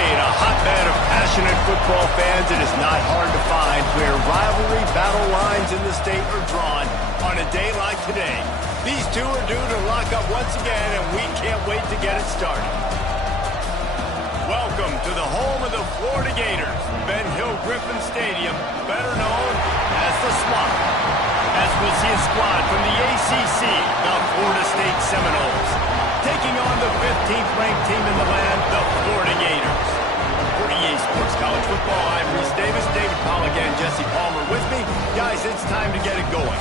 State, a hotbed of passionate football fans. It is not hard to find where rivalry battle lines in the state are drawn on a day like today. These two are due to lock up once again, and we can't wait to get it started. Welcome to the home of the Florida Gators, Ben Hill Griffin Stadium, better known as the Swamp. As we'll see a squad from the ACC, the Florida State Seminoles, taking on the 15th ranked team in the land, the Florida Gators. For EA Sports College Football, I'm Reese Davis, David Pollack and Jesse Palmer with me. Guys, it's time to get it going.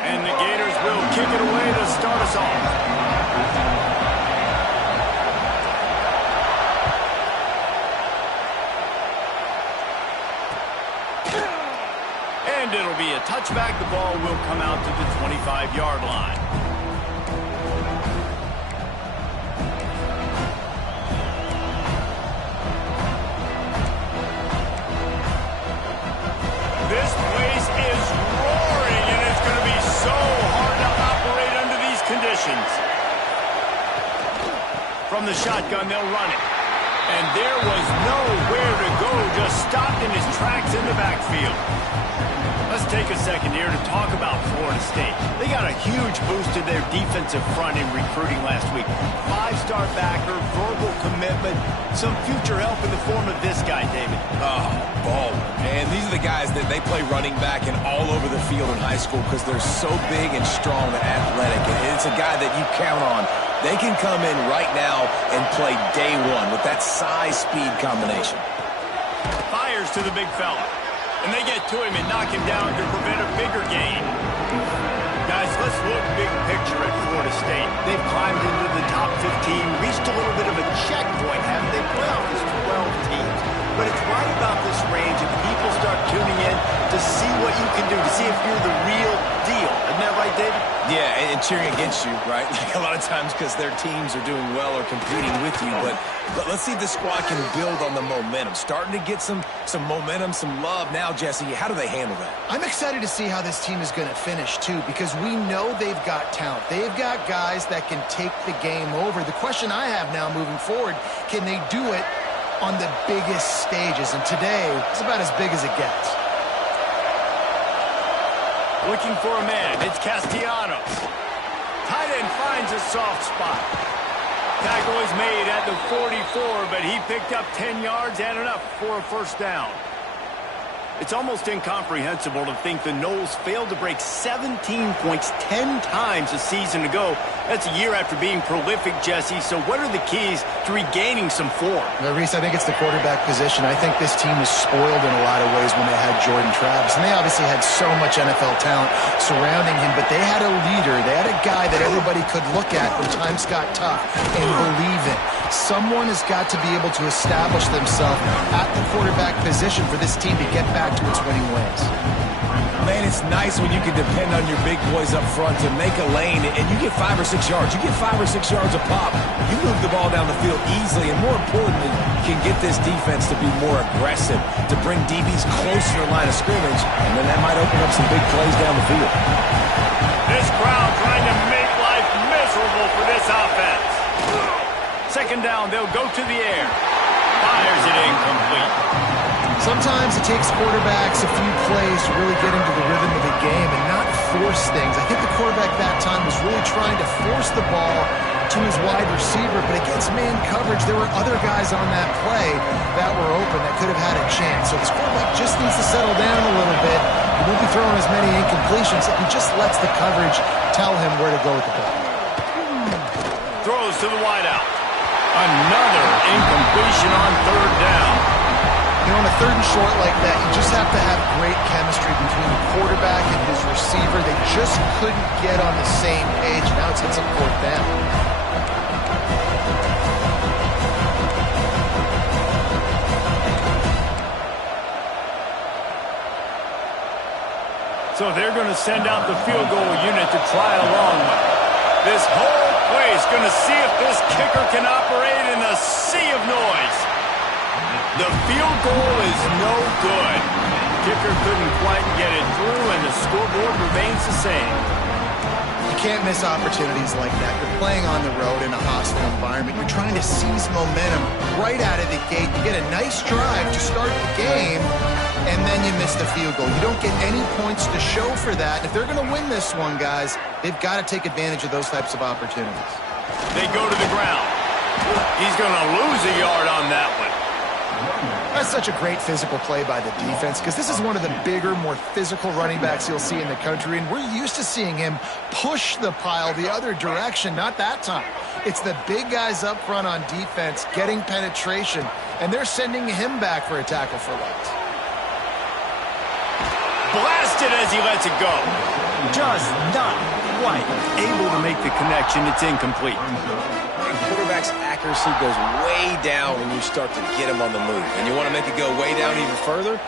And the Gators will kick it away to start us off. And it'll be a touchback. The ball will come out to the 25-yard line. This place is roaring, and it's going to be so hard to operate under these conditions. From the shotgun, they'll run it. And there was nowhere to go, just stopped in his tracks in the backfield. Let's take a second here to talk about Florida State. They got a huge boost to their defensive front in recruiting last week. 5-star backer, verbal commitment, some future help in the form of this guy, David. Oh, ball. And these are the guys that they play running back and all over the field in high school because they're so big and strong and athletic. And it's a guy that you count on. They can come in right now and play day one with that size-speed combination. Fires to the big fella. And they get to him and knock him down to prevent a bigger gain. Guys, let's look big picture at Florida State. They've climbed into the top 15, reached a little bit of a checkpoint, haven't they? Playoff is 12 teams. But it's right about this range and people start tuning in to see what you can do, to see if you're the real deal. Isn't that right, David? Yeah, and cheering against you, right? Like a lot of times because their teams are doing well or competing with you. But let's see if the squad can build on the momentum. Starting to get some momentum, some love now, Jesse. How do they handle that? I'm excited to see how this team is going to finish, too, because we know they've got talent. They've got guys that can take the game over. The question I have now moving forward, can they do it on the biggest stages? And today, it's about as big as it gets. Looking for a man, it's Castellanos. Tight end finds a soft spot. Tackle is made at the 44, but he picked up 10 yards and enough for a first down. It's almost incomprehensible to think the Noles failed to break 17 points 10 times a season ago. That's a year after being prolific, Jesse. So what are the keys to regaining some form? Well, Reese, I think it's the quarterback position. I think this team was spoiled in a lot of ways when they had Jordan Travis. And they obviously had so much NFL talent surrounding him, but they had a leader. They had a guy that everybody could look at when times got tough and believe in. Someone has got to be able to establish themselves at the quarterback position for this team to get back to its winning ways. Man, it's nice when you can depend on your big boys up front to make a lane, and you get 5 or 6 yards. You get 5 or 6 yards a pop. You move the ball down the field easily, and more importantly, can get this defense to be more aggressive, to bring DBs closer to the line of scrimmage, and then that might open up some big plays down the field. This crowd trying to make life miserable for this offense. Second down, they'll go to the air. Fires it incomplete. Sometimes it takes quarterbacks a few plays to really get into the rhythm of the game and not force things. I think the quarterback that time was really trying to force the ball to his wide receiver, but against man coverage, there were other guys on that play that were open that could have had a chance. So this quarterback just needs to settle down a little bit. He won't be throwing as many incompletions. He just lets the coverage tell him where to go with the ball. Throws to the wideout. Another incompletion on third down. You know, on a third and short like that, you just have to have great chemistry between the quarterback and his receiver. They just couldn't get on the same page. Now it's a fourth down. So they're going to send out the field goal unit to try a long one. This whole place going to see if this kicker can operate in the sea of noise. The field goal is no good. Kicker couldn't quite get it through, and the scoreboard remains the same. You can't miss opportunities like that. You're playing on the road in a hostile environment. You're trying to seize momentum right out of the gate. You get a nice drive to start the game, and then you miss the field goal. You don't get any points to show for that. And if they're going to win this one, guys, they've got to take advantage of those types of opportunities. They go to the ground. He's going to lose a yard on that one. That's such a great physical play by the defense because this is one of the bigger, more physical running backs you'll see in the country, and we're used to seeing him push the pile the other direction. Not that time. It's the big guys up front on defense getting penetration, and they're sending him back for a tackle for loss. Blasted as he lets it go. Just not quite able to make the connection. It's incomplete. Quarterback's accuracy goes way down when you start to get him on the move. And you want to make it go way down even further?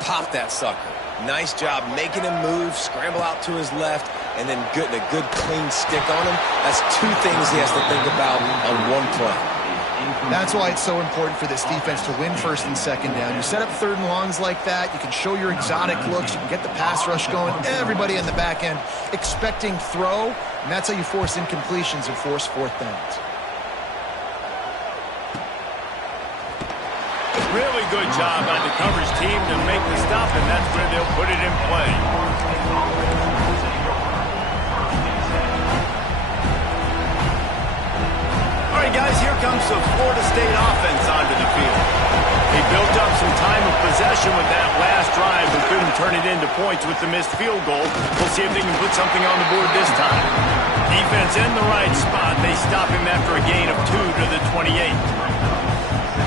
Pop that sucker. Nice job making him move, scramble out to his left, and then getting a good clean stick on him. That's two things he has to think about on one play. That's why it's so important for this defense to win first and second down. You set up third and longs like that. You can show your exotic looks. You can get the pass rush going. Everybody in the back end expecting throw, and that's how you force incompletions and force fourth downs. Really good job by the coverage team to make the stop, and that's where they'll put it in play. All right, guys, here comes the Florida State offense onto the field. They built up some time of possession with that last drive but couldn't turn it into points with the missed field goal. We'll see if they can put something on the board this time. Defense in the right spot. They stop him after a gain of 2 to the 28.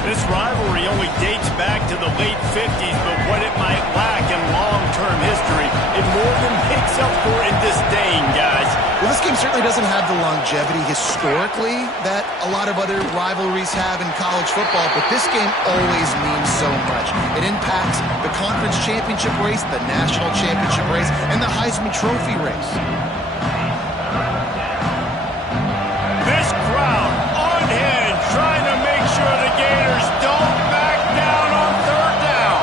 This rivalry only dates back to the late 50s, but what it might lack in long-term history, it more than makes up for in disdain, guys. Well, this game certainly doesn't have the longevity historically that a lot of other rivalries have in college football, but this game always means so much. It impacts the conference championship race, the national championship race, and the Heisman Trophy race. This crowd on hand trying to make sure the Gators don't back down on third down.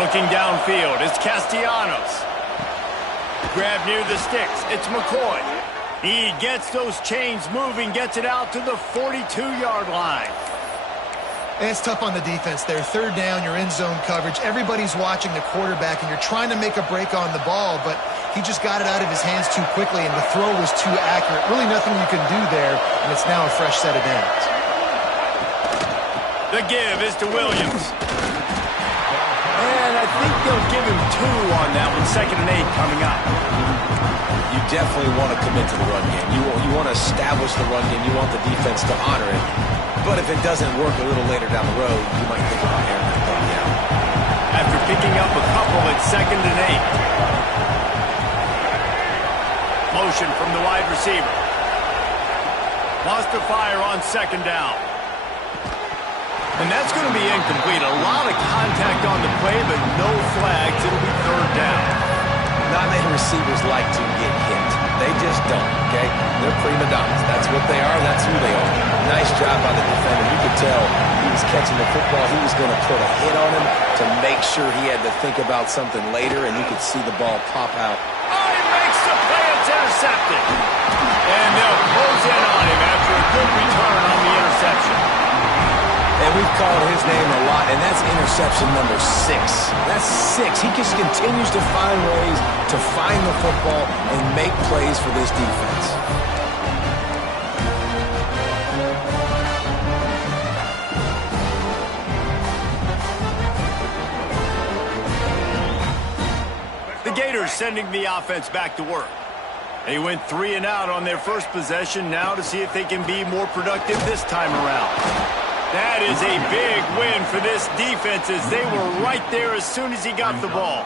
Looking downfield, it's Castellanos. Grab near the sticks, it's McCoy. He gets those chains moving, gets it out to the 42-yard line. And it's tough on the defense there. Third down, you're in zone coverage. Everybody's watching the quarterback, and you're trying to make a break on the ball, but he just got it out of his hands too quickly, and the throw was too accurate. Really nothing you can do there, and it's now a fresh set of downs. The give is to Williams. And I think they'll give him 2 on that one. 2nd and 8 coming up. You definitely want to commit to the run game. You want to establish the run game. You want the defense to honor it. But if it doesn't work a little later down the road, you might think about airing that puck out. After picking up a couple at 2nd and 8. Motion from the wide receiver. Wants to fire on 2nd down. And that's going to be incomplete. A lot of contact on the play, but no flags. It'll be 3rd down. Not many receivers like to get hit. They just don't, okay? They're prima donnas. That's what they are. That's who they are. Nice job by the defender. You could tell he was catching the football. He was going to put a hit on him to make sure he had to think about something later, and you could see the ball pop out. Oh, he makes the play. It's intercepted. And they'll close in on him after a good return on the interception. And we've called his name a lot, and that's interception number 6. That's 6. He just continues to find ways to find the football and make plays for this defense. The Gators sending the offense back to work. They went 3 and out on their first possession, now to see if they can be more productive this time around. That is a big win for this defense as they were right there as soon as he got the ball.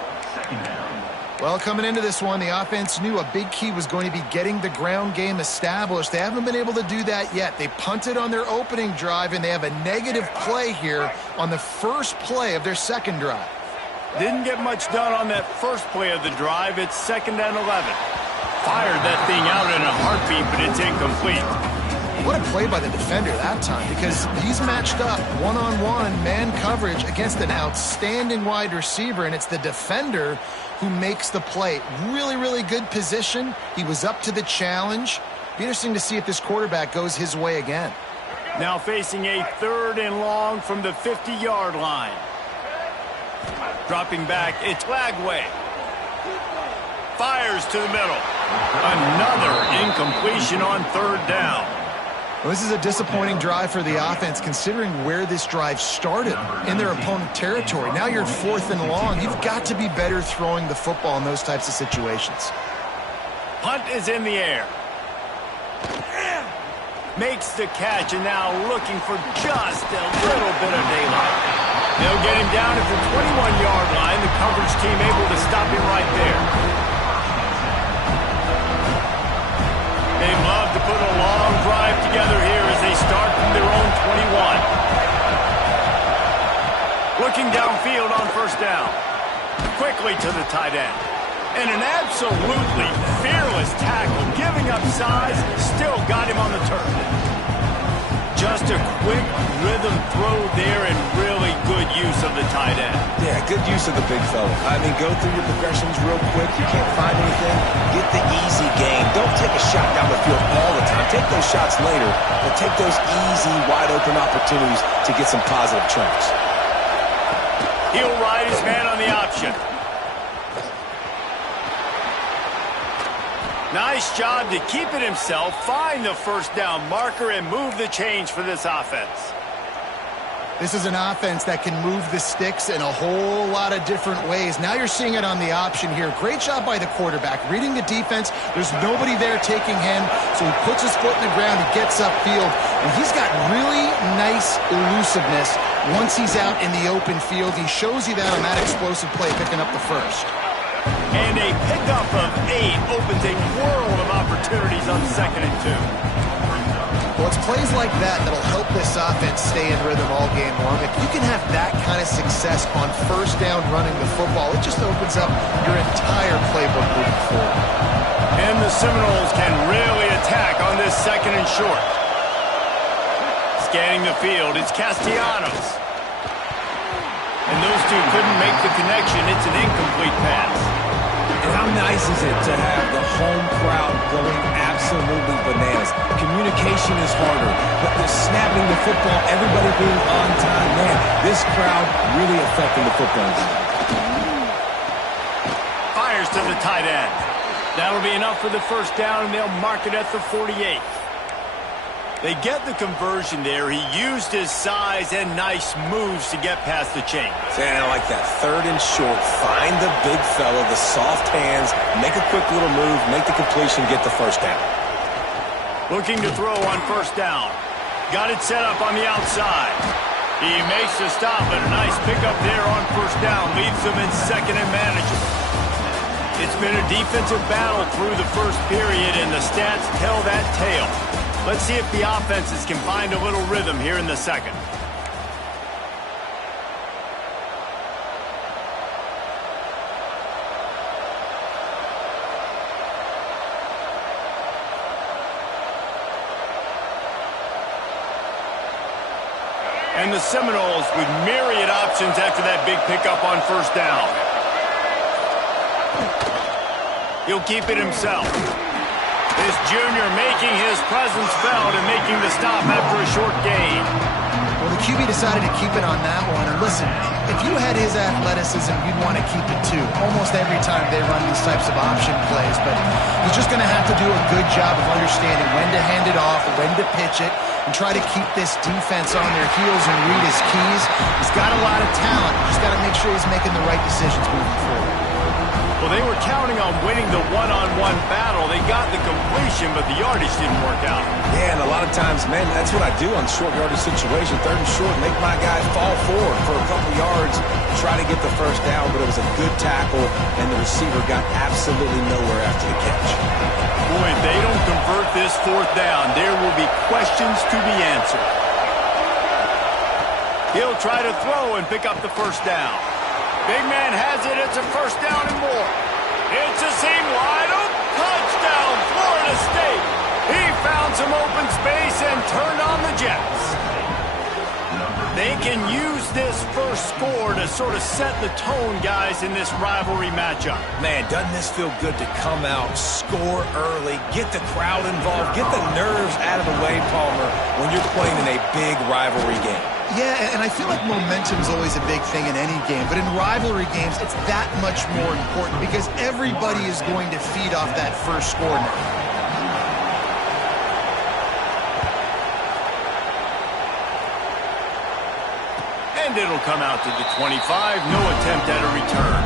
Well, coming into this one, the offense knew a big key was going to be getting the ground game established. They haven't been able to do that yet. They punted on their opening drive, and they have a negative play here on the first play of their second drive. Didn't get much done on that first play of the drive. It's 2nd and 11. Fired that thing out in a heartbeat, but it's incomplete. What a play by the defender that time, because he's matched up one-on-one man coverage against an outstanding wide receiver, and it's the defender who makes the play. Really, really good position. He was up to the challenge. Be interesting to see if this quarterback goes his way again. Now facing a 3rd and long from the 50-yard line. Dropping back, it's Lagway. Fires to the middle. Another incompletion on 3rd down. Well, this is a disappointing drive for the offense, considering where this drive started in their opponent territory. Now you're 4th and long. You've got to be better throwing the football in those types of situations. Punt is in the air. Makes the catch, and now looking for just a little bit of daylight. They'll get him down at the 21-yard line. The coverage team able to stop him right there. They love to put a long drive together here as they start from their own 21. Looking downfield on 1st down. Quickly to the tight end. And an absolutely fearless tackle, giving up size, still got him on the turf. Just a quick rhythm throw there and really good use of the tight end. Yeah, good use of the big fella. I mean, go through your progressions real quick. You can't find anything, get the easy gain. Don't take a shot down the field all the time. Take those shots later, but take those easy, wide-open opportunities to get some positive chunks. He'll ride his man on the option. Nice job to keep it himself, find the 1st down marker, and move the chains for this offense. This is an offense that can move the sticks in a whole lot of different ways. Now you're seeing it on the option here. Great job by the quarterback. Reading the defense, there's nobody there taking him, so he puts his foot in the ground, he gets upfield, and he's got really nice elusiveness once he's out in the open field. He shows you that on that explosive play, picking up the 1st. And a pickup of 8 opens a world of opportunities on 2nd and 2. Well, it's plays like that that'll help this offense stay in rhythm all game long. If you can have that kind of success on 1st down running the football, it just opens up your entire playbook moving forward. And the Seminoles can really attack on this 2nd and short. Scanning the field, it's Castellanos. And those two couldn't make the connection. It's an incomplete pass. And how nice is it to have the home crowd going absolutely bananas? Communication is harder, but the snapping the football, everybody being on time, man, this crowd really affecting the football game. Fires to the tight end. That'll be enough for the 1st down, and they'll mark it at the 48. They get the conversion there. He used his size and nice moves to get past the chains. And I like that 3rd and short. Find the big fella, the soft hands, make a quick little move, make the completion, get the 1st down. Looking to throw on 1st down. Got it set up on the outside. He makes the stop, and a nice pickup there on 1st down. Leaves them in 2nd and manageable. It's been a defensive battle through the 1st period, and the stats tell that tale. Let's see if the offenses can find a little rhythm here in the 2nd. And the Seminoles with myriad options after that big pickup on 1st down. He'll keep it himself. This junior making his presence felt and making the stop after a short gain. Well, the QB decided to keep it on that one. And listen, if you had his athleticism, you'd want to keep it too. Almost every time they run these types of option plays. But he's just going to have to do a good job of understanding when to hand it off, when to pitch it, and try to keep this defense on their heels and read his keys. He's got a lot of talent. Just got to make sure he's making the right decisions moving forward. Well, they were counting on winning the one-on-one battle. They got the completion, but the yardage didn't work out. Yeah, and a lot of times, man, that's what I do on short yardage situation. 3rd and short, make my guy fall forward for a couple yards, try to get the 1st down, but it was a good tackle, and the receiver got absolutely nowhere after the catch. Boy, if they don't convert this 4th down, there will be questions to be answered. He'll try to throw and pick up the 1st down. Big man has it. It's a 1st down and more. It's a seam wide open. Touchdown, Florida State. He found some open space. space and turned on the Jets. They can use this first score to sort of set the tone, guys, in this rivalry matchup. Man, doesn't this feel good to come out, score early, get the crowd involved, get the nerves out of the way, Palmer, when you're playing in a big rivalry game. Yeah, and I feel like momentum is always a big thing in any game, but in rivalry games, it's that much more important because everybody is going to feed off that first score now. And it'll come out to the 25. No attempt at a return.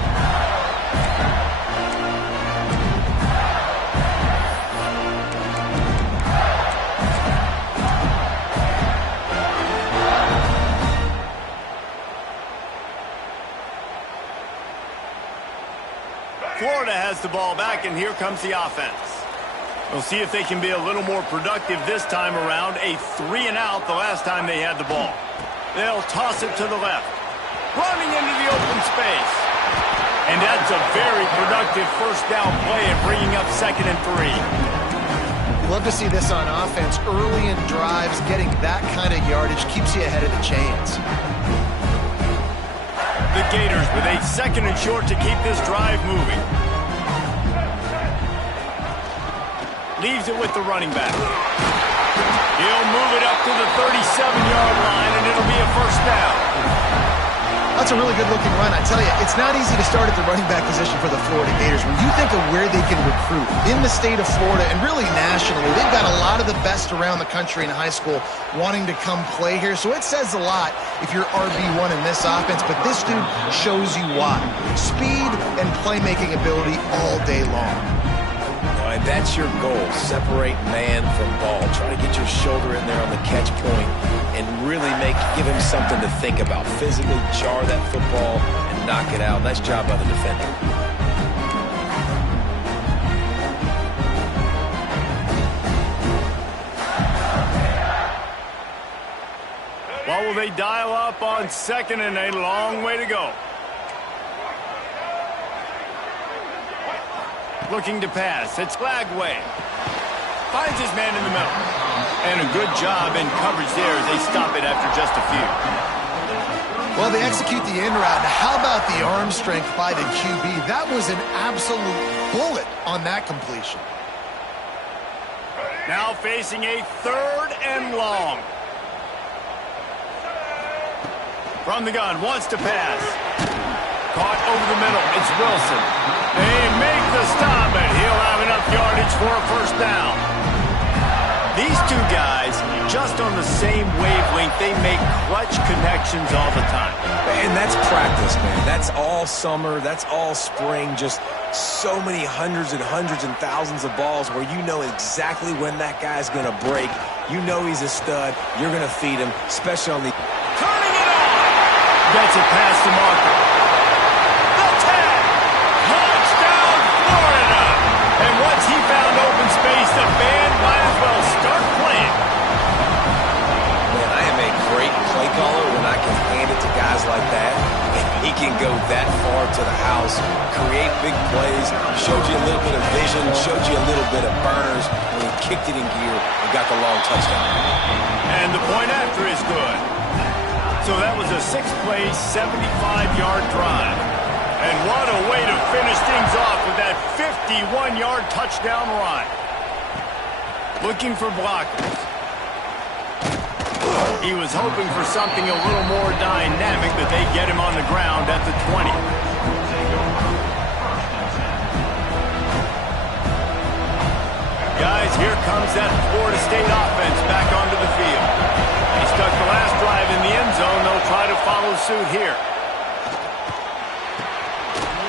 Florida has the ball back, and here comes the offense. We'll see if they can be a little more productive this time around. A 3-and-out the last time they had the ball. They'll toss it to the left. Running into the open space. And that's a very productive first down play and bringing up 2nd and 3. You love to see this on offense. Early in drives, getting that kind of yardage keeps you ahead of the chains. The Gators with a 2nd and short to keep this drive moving. Leaves it with the running back. He'll move it up to the 37-yard line, and it'll be a first down. That's a really good-looking run. I tell you, it's not easy to start at the running back position for the Florida Gators. When you think of where they can recruit in the state of Florida and really nationally, they've got a lot of the best around the country in high school wanting to come play here. So it says a lot if you're RB1 in this offense, but this dude shows you why. Speed and playmaking ability all day long. And that's your goal. Separate man from ball. Try to get your shoulder in there on the catch point and really give him something to think about. Physically jar that football and knock it out. Nice job by the defender. Well, will they dial up on 2nd and a long way to go? Looking to pass. It's Lagway. Finds his man in the middle. And a good job in coverage there as they stop it after just a few. Well, they execute the in route. Now, how about the arm strength by the QB? That was an absolute bullet on that completion. Now facing a 3rd and long. From the gun, wants to pass. Caught over the middle. It's Wilson. They make the stop, and he'll have enough yardage for a first down. These two guys, just on the same wavelength, they make clutch connections all the time. And that's practice, man. That's all summer. That's all spring. Just so many hundreds and thousands of balls where you know exactly when that guy's going to break. You know he's a stud. You're going to feed him, especially on the... Turning it on! Gets it past the marker. The tag! Touchdown, Florida! And once he found open space, the band might as well start playing. Man, I am a great play caller when I can hand it to guys like that. He can go that far to the house, create big plays, showed you a little bit of vision, showed you a little bit of burners when he kicked it in gear and got the long touchdown. And the point after is good. So that was a 6-play, 75-yard drive. And what a way to finish things off with that 51-yard touchdown run. Looking for blockers. He was hoping for something a little more dynamic, but they get him on the ground at the 20. Guys, here comes that Florida State offense back onto the field. They stuck the last drive in the end zone. They'll try to follow suit here.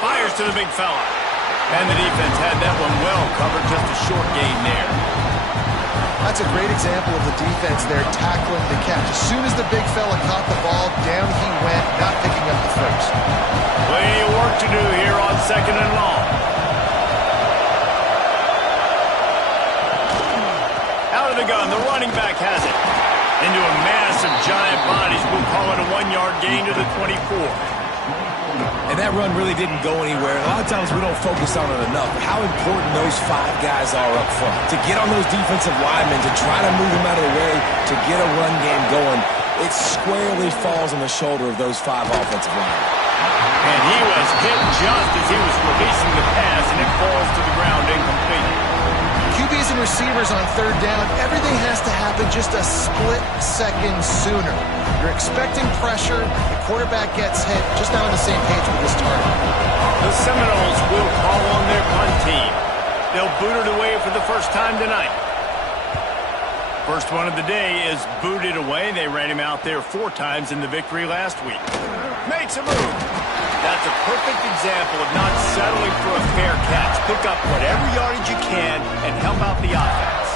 Fires to the big fella. And the defense had that one well covered, just a short gain there. That's a great example of the defense there tackling the catch. As soon as the big fella caught the ball, down he went, not picking up the first. Plenty of work to do here on 2nd and long. Out of the gun, the running back has it. Into a mass of giant bodies. We'll call it a 1-yard gain to the 24. And that run really didn't go anywhere. A lot of times we don't focus on it enough. How important those 5 guys are up front. To get on those defensive linemen, to try to move them out of the way, to get a run game going, it squarely falls on the shoulder of those 5 offensive linemen. And he was hit just as he was releasing the pass, and it falls to the ground incomplete. QBs and receivers on third down, everything has to happen just a split second sooner. You're expecting pressure, the quarterback gets hit, just not on the same page with this target. The Seminoles will call on their punt team. They'll boot it away for the first time tonight. First one of the day is booted away. They ran him out there 4 times in the victory last week. Makes a move. That's a perfect example of not settling for a fair catch. Pick up whatever yardage you can and help out the offense.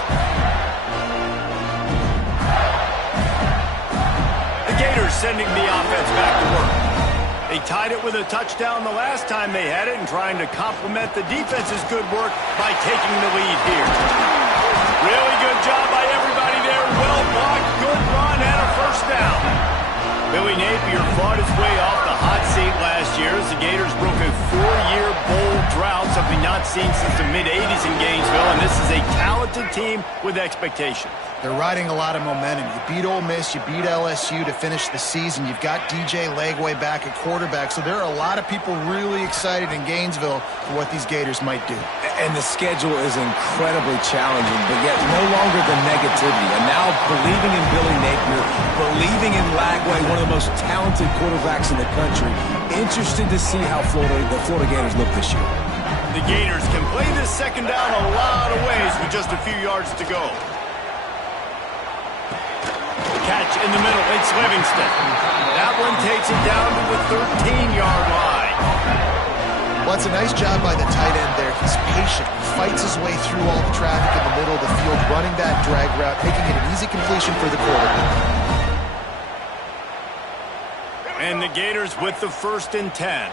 The Gators sending the offense back to work. They tied it with a touchdown the last time they had it and trying to complement the defense's good work by taking the lead here. Really good job by everybody there. Well blocked, good run, and a first down. Billy Napier fought his way off the hot seat last year as the Gators broke a 4-year bowl drought, something not seen since the mid-'80s in Gainesville, and this is a talented team with expectations. They're riding a lot of momentum. You beat Ole Miss, you beat LSU to finish the season. You've got DJ Legway back at quarterback, so there are a lot of people really excited in Gainesville for what these Gators might do. And the schedule is incredibly challenging, but yet no longer the negativity. And now believing in Billy Napier, believing in Lagway, one of the most talented quarterbacks in the country. Interested to see how the Florida Gators look this year. The Gators can play this second down a lot of ways with just a few yards to go. Catch in the middle, it's Livingston. That one takes it down to the 13-yard line. Well, it's a nice job by the tight end there. He's patient. He fights his way through all the traffic in the middle of the field, running that drag route, making it an easy completion for the quarterback. And the Gators with the 1st and 10.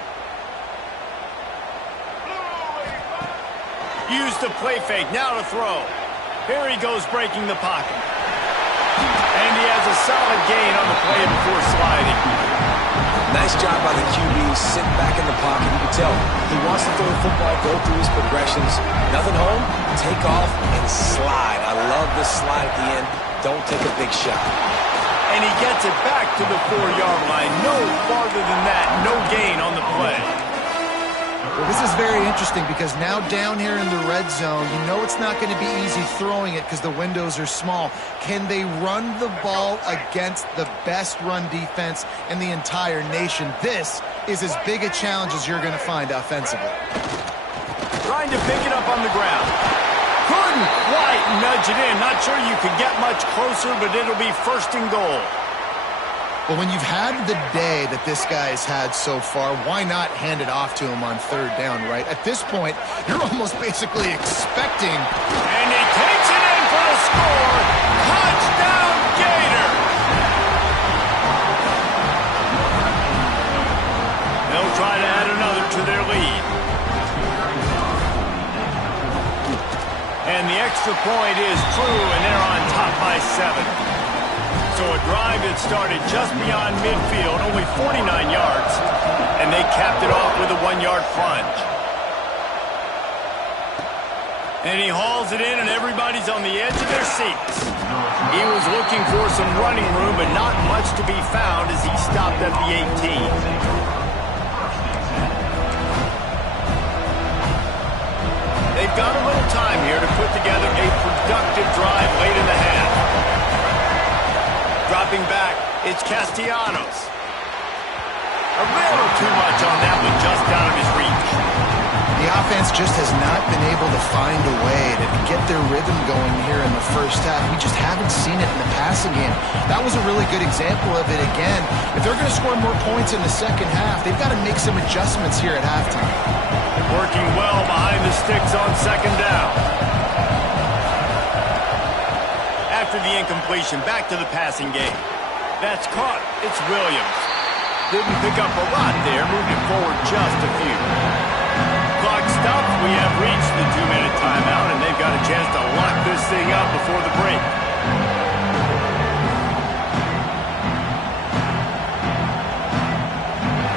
Use the play fake, now to throw. Here he goes breaking the pocket. And he has a solid gain on the play before sliding. Nice job by the QB, sitting back in the pocket. You can tell he wants to throw the football, go through his progressions. Nothing home, take off and slide. I love the slide at the end. Don't take a big shot. And he gets it back to the 4-yard line. No farther than that. No gain on the play. Well, this is very interesting because now down here in the red zone, you know it's not going to be easy throwing it because the windows are small. Can they run the ball against the best run defense in the entire nation? This is as big a challenge as you're going to find offensively. Trying to pick it up on the ground. Couldn't quite nudge it in. Not sure you could get much closer, but it'll be 1st and goal. Well, when you've had the day that this guy's had so far, why not hand it off to him on 3rd down, right? At this point, you're almost basically expecting. And he takes it in for the score. Touchdown, Gator! They'll try to add another to their lead. And the extra point is true, and they're on top by 7. So a drive that started just beyond midfield, only 49 yards, and they capped it off with a 1-yard plunge. And he hauls it in, and everybody's on the edge of their seats. He was looking for some running room, but not much to be found as he stopped at the 18. They've got a little time here to put together a productive drive late in the half. Dropping back, it's Castellanos. A little too much on that one, just out of his reach. The offense just has not been able to find a way to get their rhythm going here in the first half. We just haven't seen it in the passing game. That was a really good example of it again. If they're going to score more points in the second half, they've got to make some adjustments here at halftime. Working well behind the sticks on 2nd down. After the incompletion, back to the passing game. That's caught. It's Williams. Didn't pick up a lot there, moved it forward just a few. Clock stopped. We have reached the 2-minute timeout, and they've got a chance to lock this thing up before the break.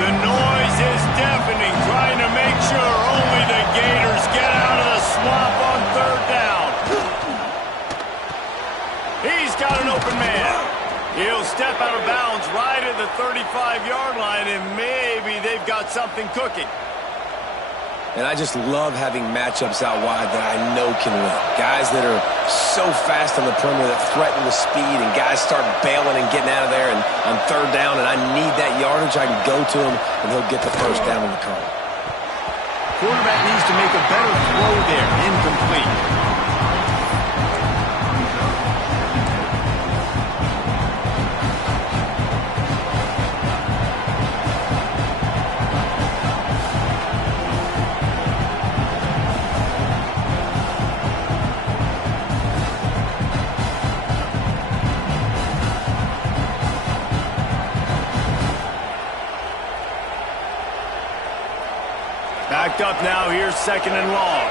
The noise He'll step out of bounds right at the 35-yard line, and maybe they've got something cooking. And I just love having matchups out wide that I know can win. Guys that are so fast on the perimeter that threaten with speed, and guys start bailing and getting out of there and on third down, and I need that yardage. I can go to him, and he'll get the first down in the cone. Quarterback needs to make a better throw there. Incomplete. Backed up now, here's second and long.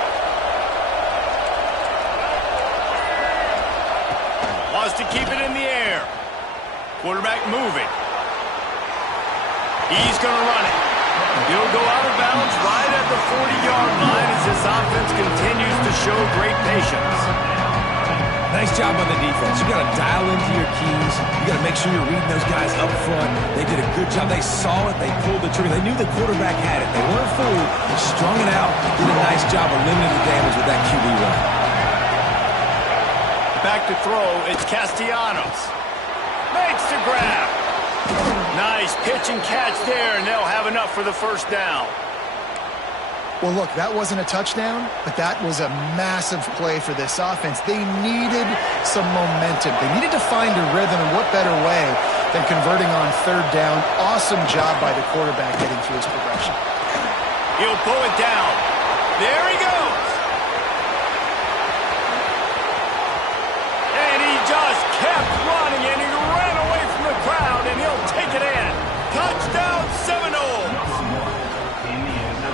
Wants to keep it in the air. Quarterback moving. He's going to run it. He'll go out of bounds right at the 40-yard line as this offense continues to show great patience. Nice job on the defense. You got to dial into your keys. You got to make sure you're reading those guys up front. They did a good job. They saw it. They pulled the trigger. They knew the quarterback had it. They weren't fooled. They strung it out. Did a nice job of limiting the damage with that QB run. Back to throw. It's Castellanos. Makes the grab. Nice pitch and catch there, and they'll have enough for the first down. Well, look, that wasn't a touchdown, but that was a massive play for this offense. They needed some momentum. They needed to find a rhythm, and what better way than converting on third down. Awesome job by the quarterback getting through his progression. He'll pull it down. There he goes. And he just kept running, and he ran away from the crowd, and he'll take it in. Touchdown, Seminoles.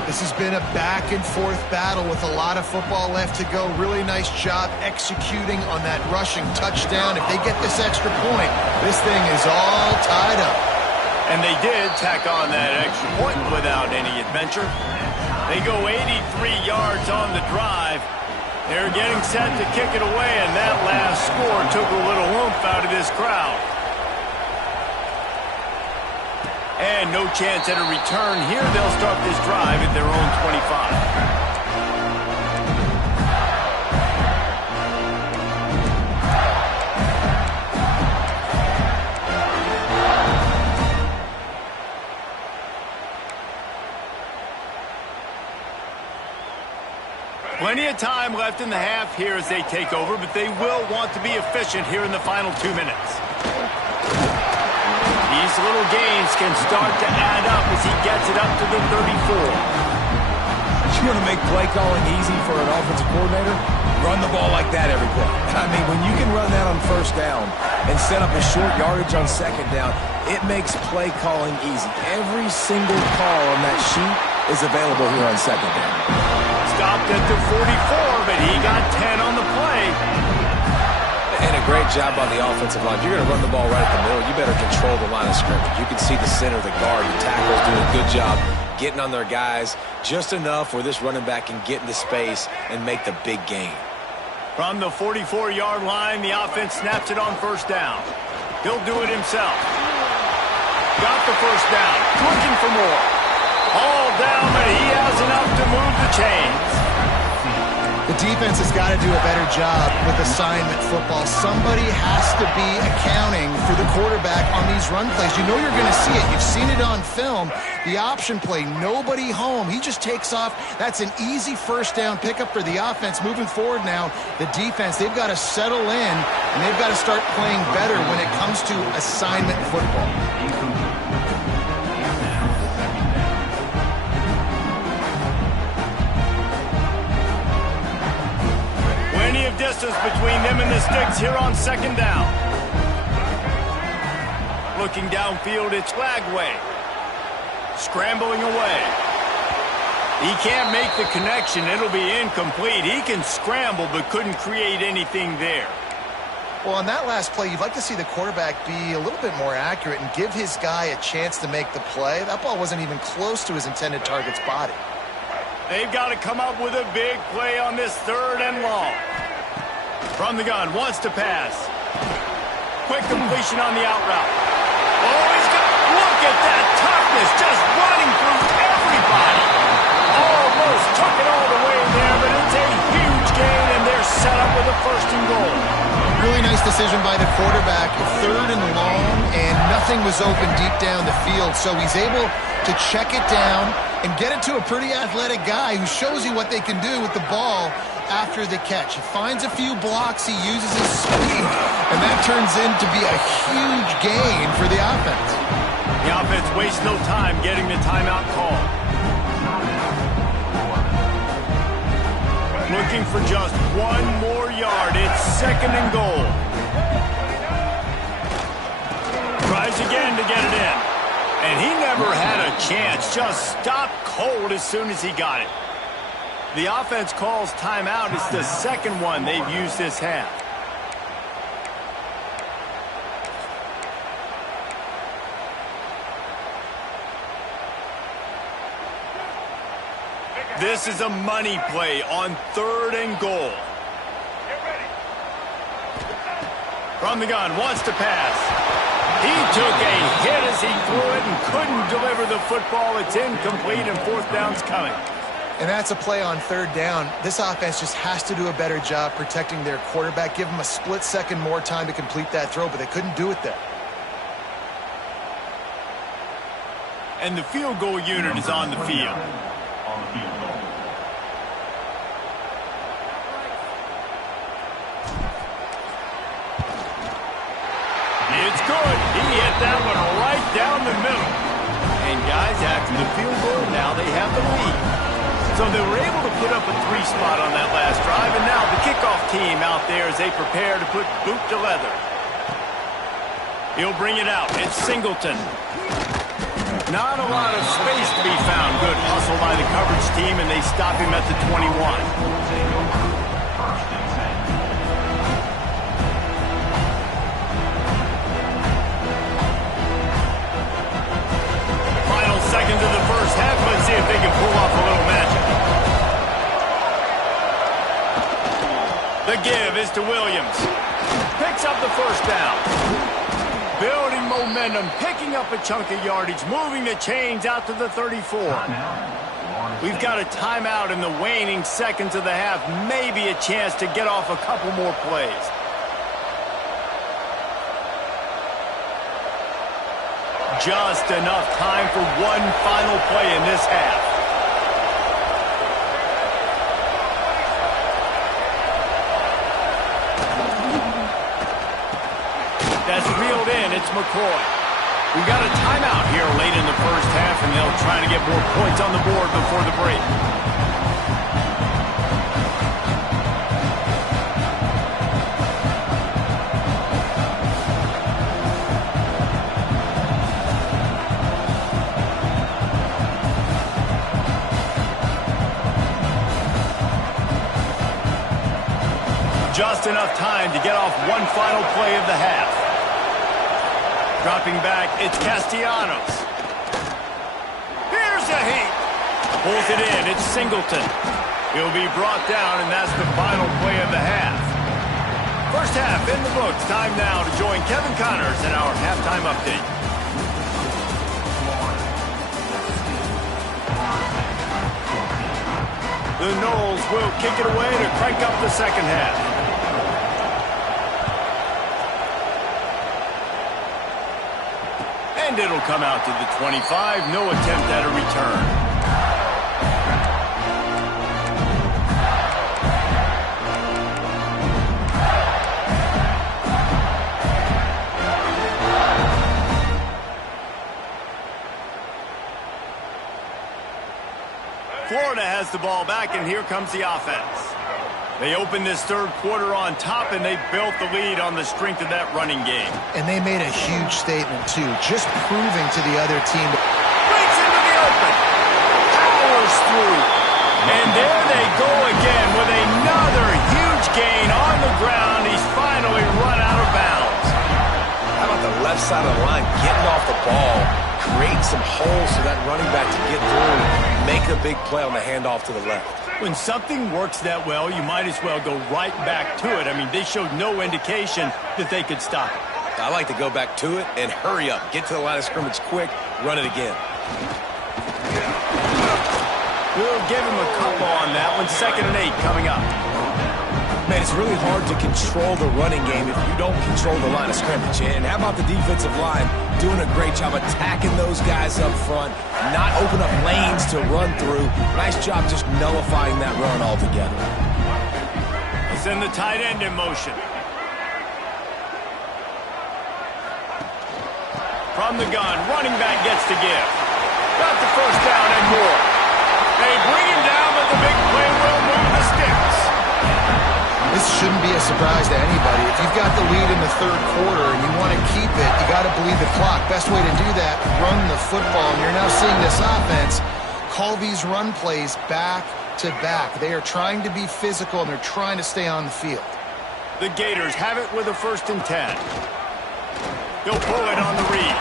This has been a back-and-forth battle with a lot of football left to go. Really nice job executing on that rushing touchdown. If they get this extra point, this thing is all tied up. And they did tack on that extra point without any adventure. They go 83 yards on the drive. They're getting set to kick it away, and that last score took a little oomph out of this crowd. And no chance at a return here. They'll start this drive at their own 25. Plenty of time left in the half here as they take over, but they will want to be efficient here in the final 2 minutes. These little gains can start to add up as he gets it up to the 34. You want to make play calling easy for an offensive coordinator? Run the ball like that every play. I mean, when you can run that on first down and set up a short yardage on second down, it makes play calling easy. Every single call on that sheet is available here on second down. Stopped at the 44, but he got 10 on the play. And a great job on the offensive line. If you're going to run the ball right at the middle, you better control the line of scrimmage. You can see the center, the guard, the tackles doing a good job getting on their guys just enough where this running back can get into space and make the big gain. From the 44-yard line, the offense snaps it on first down. He'll do it himself. Got the first down. Looking for more. All down, but he has enough to move the chains. The defense has got to do a better job with assignment football. Somebody has to be accounting for the quarterback on these run plays. You know you're going to see it. You've seen it on film. The option play, nobody home. He just takes off. That's an easy first down pickup for the offense. Moving forward now, the defense, they've got to settle in, and they've got to start playing better when it comes to assignment football. Distance between them and the sticks here on second down. Looking downfield, it's Lagway. Scrambling away. He can't make the connection. It'll be incomplete. He can scramble but couldn't create anything there. Well, on that last play, you'd like to see the quarterback be a little bit more accurate and give his guy a chance to make the play. That ball wasn't even close to his intended target's body. They've got to come up with a big play on this third and long. From the gun, wants to pass. Quick completion on the out route. Oh, he's got, look at that toughness, just running through everybody. Almost took it all the way there, but it's a huge gain, and they're set up with a first and goal. Really nice decision by the quarterback. Third and long, and nothing was open deep down the field, so he's able to check it down and get it to a pretty athletic guy who shows you what they can do with the ball after the catch. He finds a few blocks, he uses his speed, and that turns into be a huge gain for the offense. The offense wastes no time getting the timeout call. Looking for just one more yard. It's second and goal. Tries again to get it in. And he never had a chance. Just stopped cold as soon as he got it. The offense calls timeout. It's the second one they've used this half. This is a money play on third and goal. From the gun, wants to pass. He took a hit as he threw it and couldn't deliver the football. It's incomplete and fourth down's coming. And that's a play on third down. This offense just has to do a better job protecting their quarterback. Give him a split second more time to complete that throw, but they couldn't do it there. And the field goal unit is on the field. It's good. He hit that one right down the middle. And guys, after the field goal, now they have the lead. So they were able to put up a 3 spot on that last drive, and now the kickoff team out there as they prepare to put boot to leather. He'll bring it out. It's Singleton. Not a lot of space to be found. Good hustle by the coverage team, and they stop him at the 21. Seconds of the first half. Let's see if they can pull off a little magic. The give is to Williams. Picks up the first down. Building momentum, picking up a chunk of yardage, moving the chains out to the 34. We've got a timeout in the waning seconds of the half. Maybe a chance to get off a couple more plays. Just enough time for one final play in this half. That's reeled in. It's McCoy. We've got a timeout here late in the first half, and they'll try to get more points on the board before the break. Just enough time to get off one final play of the half. Dropping back, it's Castellanos. Here's a heat. Pulls it in, it's Singleton. He'll be brought down, and that's the final play of the half. First half in the books. Time now to join Kevin Connors in our halftime update. The Noles will kick it away to crank up the second half. And it'll come out to the 25. No attempt at a return. Florida has the ball back, and here comes the offense. They opened this third quarter on top, and they built the lead on the strength of that running game. And they made a huge statement, too, just proving to the other team. Breaks into the open. Powers through. And there they go again with another huge gain on the ground. He's finally run out of bounds. How about the left side of the line getting off the ball, create some holes for that running back to get through, make a big play on the handoff to the left. When something works that well, you might as well go right back to it. I mean, they showed no indication that they could stop it. I like to go back to it and hurry up. Get to the line of scrimmage quick, run it again. We'll give him a couple on that one. 2nd and 8 coming up. Man, it's really hard to control the running game if you don't control the line of scrimmage. And how about the defensive line doing a great job attacking those guys up front, not open up lanes to run through. Nice job just nullifying that run altogether. He'll send the tight end in motion. From the gun, running back gets to give. Got the first down and more. They bring him down, but the big play will move the sticks. This shouldn't be a surprise to anybody. If you've got the lead in the 3rd quarter and you want to keep it, you got to bleed the clock. Best way to do that, run the football. And you're now seeing this offense call these run plays back to back. They are trying to be physical, and they're trying to stay on the field. The Gators have it with a 1st and 10. He'll pull it on the read.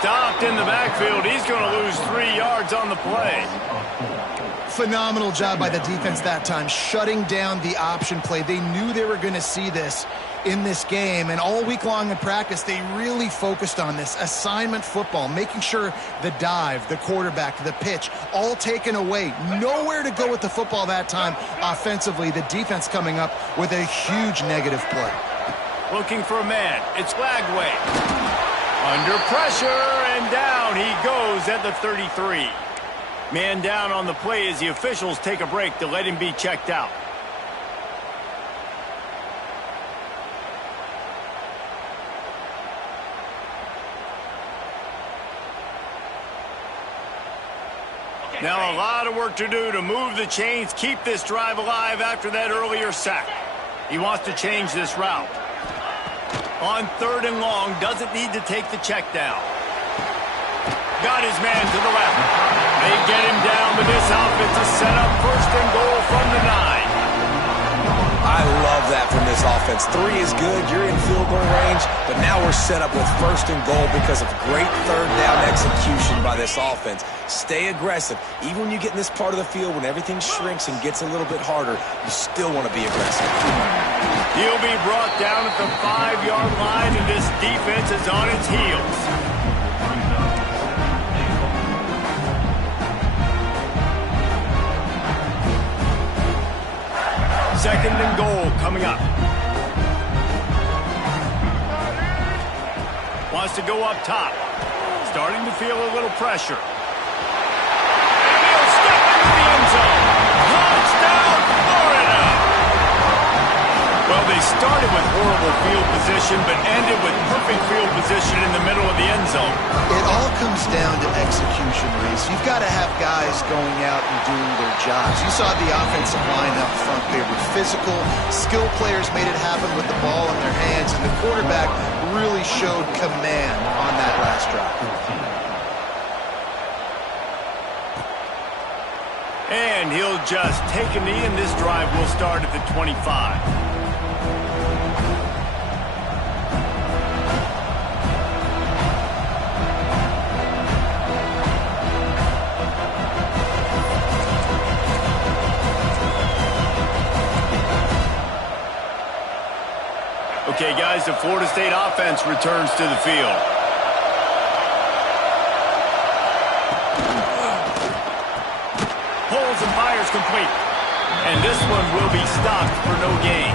Stopped in the backfield. He's going to lose 3 yards on the play. Phenomenal job by the defense that time, shutting down the option play. They knew they were going to see this in this game, and all week long in practice, they really focused on this assignment football, making sure the dive, the quarterback, the pitch, all taken away. Nowhere to go with the football that time offensively. The defense coming up with a huge negative play. Looking for a man. It's Lagway. Under pressure, and down he goes at the 33. Man down on the play as the officials take a break to let him be checked out. Now a lot of work to do to move the chains, keep this drive alive after that earlier sack. He wants to change this route. On 3rd and long, doesn't need to take the check down. Got his man to the left. They get him down, but this offense is set up 1st and goal from the 9. I love that from this offense. 3 is good. You're in field goal range, but now we're set up with 1st and goal because of great 3rd down execution by this offense. Stay aggressive. Even when you get in this part of the field, when everything shrinks and gets a little bit harder, you still want to be aggressive. He'll be brought down at the 5-yard line, and this defense is on its heels. Second and goal coming up. Wants to go up top. Starting to feel a little pressure. And he'll step into the end zone. Touchdown, Florida! Well, they started with horrible field position, but ended with perfect field position in the middle of the end zone. It all comes down to execution, Reese. You've got to have guys going out and doing their jobs. You saw the offensive line up front. They were physical. Skill players made it happen with the ball in their hands, and the quarterback really showed command on that last drive. And he'll just take a knee, and this drive will start at the 25. Okay, guys, the Florida State offense returns to the field. Pulls and fires complete. And this one will be stopped for no gain.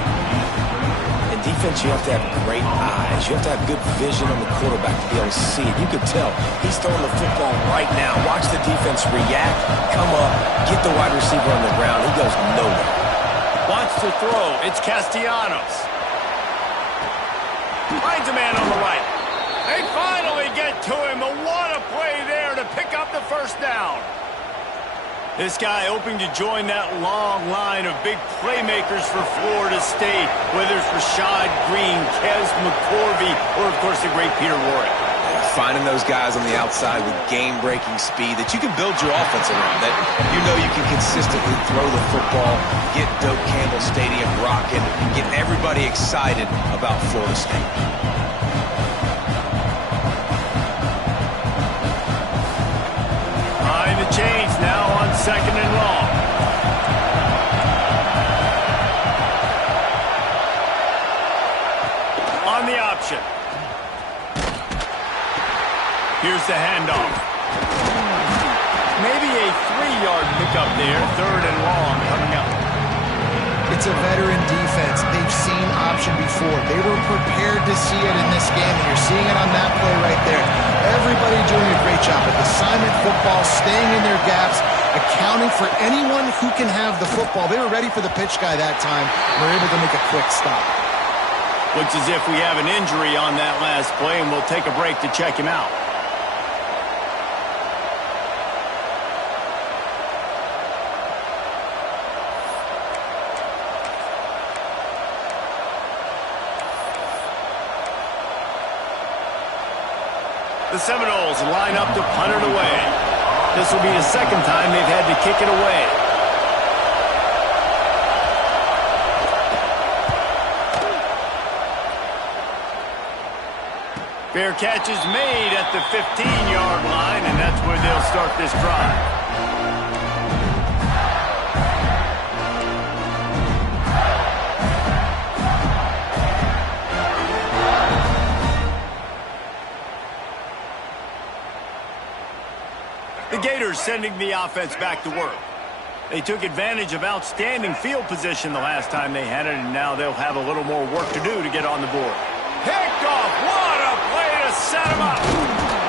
In defense, you have to have great eyes. You have to have good vision on the quarterback to be able to see it. You can tell he's throwing the football right now. Watch the defense react, come up, get the wide receiver on the ground. He goes nowhere. Wants to throw. It's Castellanos. Finds a man on the right. They finally get to him, but what a play there to pick up the first down. This guy hoping to join that long line of big playmakers for Florida State, whether it's Rashad Green, Kez McCorvey, or, of course, the great Peter Warrick. Finding those guys on the outside with game-breaking speed that you can build your offense around, that you know you can consistently throw the football, get Doak Campbell Stadium rocking, get everybody excited about Florida State. Behind the chains now on 2nd and long. On the option. Here's the handoff. Maybe a 3-yard pickup there, 3rd and long coming up. It's a veteran defense. They've seen option before. They were prepared to see it in this game, and you're seeing it on that play right there. Everybody doing a great job with assignment football, staying in their gaps, accounting for anyone who can have the football. They were ready for the pitch guy that time, and were able to make a quick stop. Looks as if we have an injury on that last play, and we'll take a break to check him out. The Seminoles line up to punt it away. This will be the second time they've had to kick it away. Fair catch is made at the 15-yard line, and that's where they'll start this drive. The Gators sending the offense back to work. They took advantage of outstanding field position the last time they had it, and now they'll have a little more work to do to get on the board. Picked off. What a play to set them up.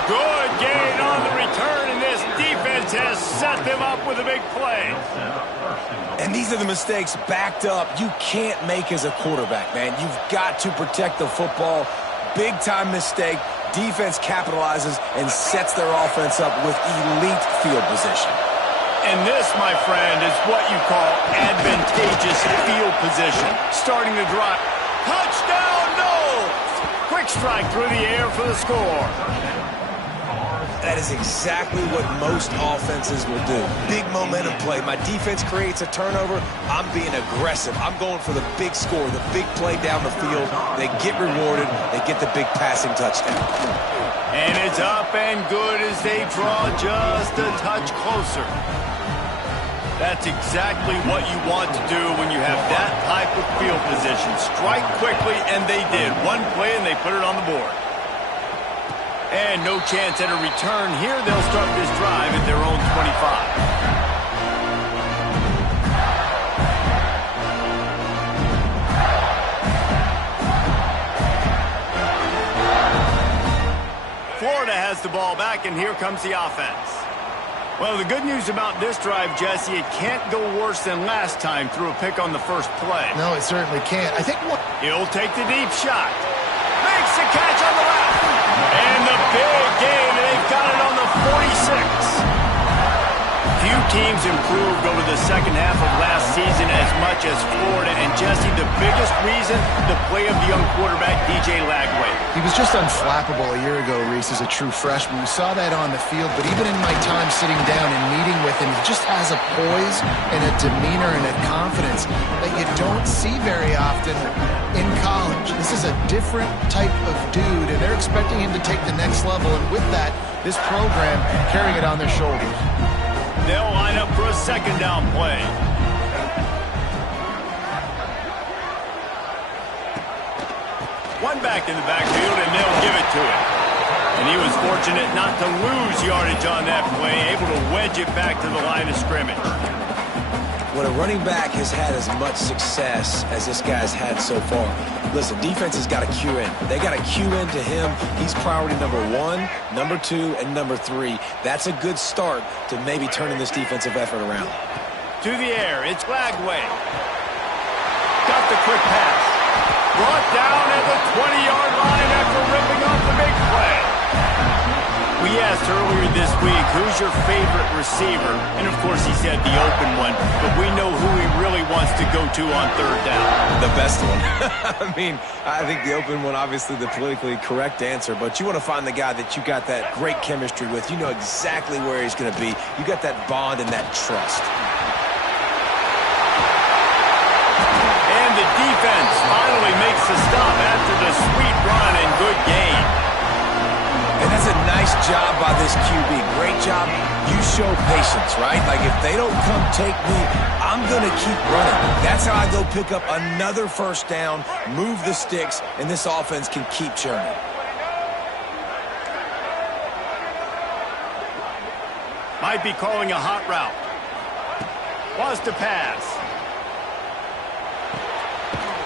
Good gain on the return, and this defense has set them up with a big play. And these are the mistakes backed up you can't make as a quarterback, man. You've got to protect the football. Big-time mistake. Defense capitalizes and sets their offense up with elite field position. And this, my friend, is what you call advantageous field position. Starting the drive. Touchdown, Knowles! Quick strike through the air for the score. That is exactly what most offenses will do. Big momentum play. My defense creates a turnover. I'm being aggressive. I'm going for the big score, the big play down the field. They get rewarded. They get the big passing touchdown. And it's up and good as they draw just a touch closer. That's exactly what you want to do when you have that type of field position. Strike quickly, and they did. One play, and they put it on the board. And no chance at a return here. They'll start this drive at their own 25. Florida has the ball back, and here comes the offense. Well, the good news about this drive, Jesse, it can't go worse than last time through a pick on the first play. No, it certainly can't. I think he'll take the deep shot. Makes the catch on the left. And the big gain, and they've got it on the 46. Few teams improved over the second half of last season as much as Florida. And, Jesse, the biggest reason, the play of the young quarterback, DJ Lagway. He was just unflappable a year ago, Reese, as a true freshman. We saw that on the field, but even in my time sitting down and meeting with him, he just has a poise and a demeanor and a confidence that you don't see very often in college. This is a different type of dude, and they're expecting him to take the next level, and with that, this program carrying it on their shoulders. They'll line up for a second down play. One back in the backfield, and they'll give it to him. And he was fortunate not to lose yardage on that play, able to wedge it back to the line of scrimmage. When a running back has had as much success as this guy's had so far, listen, defense has got to cue in. They got to cue in to him. He's priority number 1, number 2, and number 3. That's a good start to maybe turning this defensive effort around. To the air, it's Lagway. Got the quick pass. Brought down at the 20-yard line after ripping off the big play. We asked earlier this week, who's your favorite receiver? And, of course, he said the open one. But we know who he really wants to go to on third down. The best one. I mean, I think the open one, obviously the politically correct answer. But you want to find the guy that you got that great chemistry with. You know exactly where he's going to be. You got that bond and that trust. And the defense finally makes the stop after the sweet run and good gain. And that's a nice job by this QB. Great job. You show patience, right? Like, if they don't come take me, I'm going to keep running. That's how I go pick up another first down, move the sticks, and this offense can keep churning. Might be calling a hot route. Wants to pass.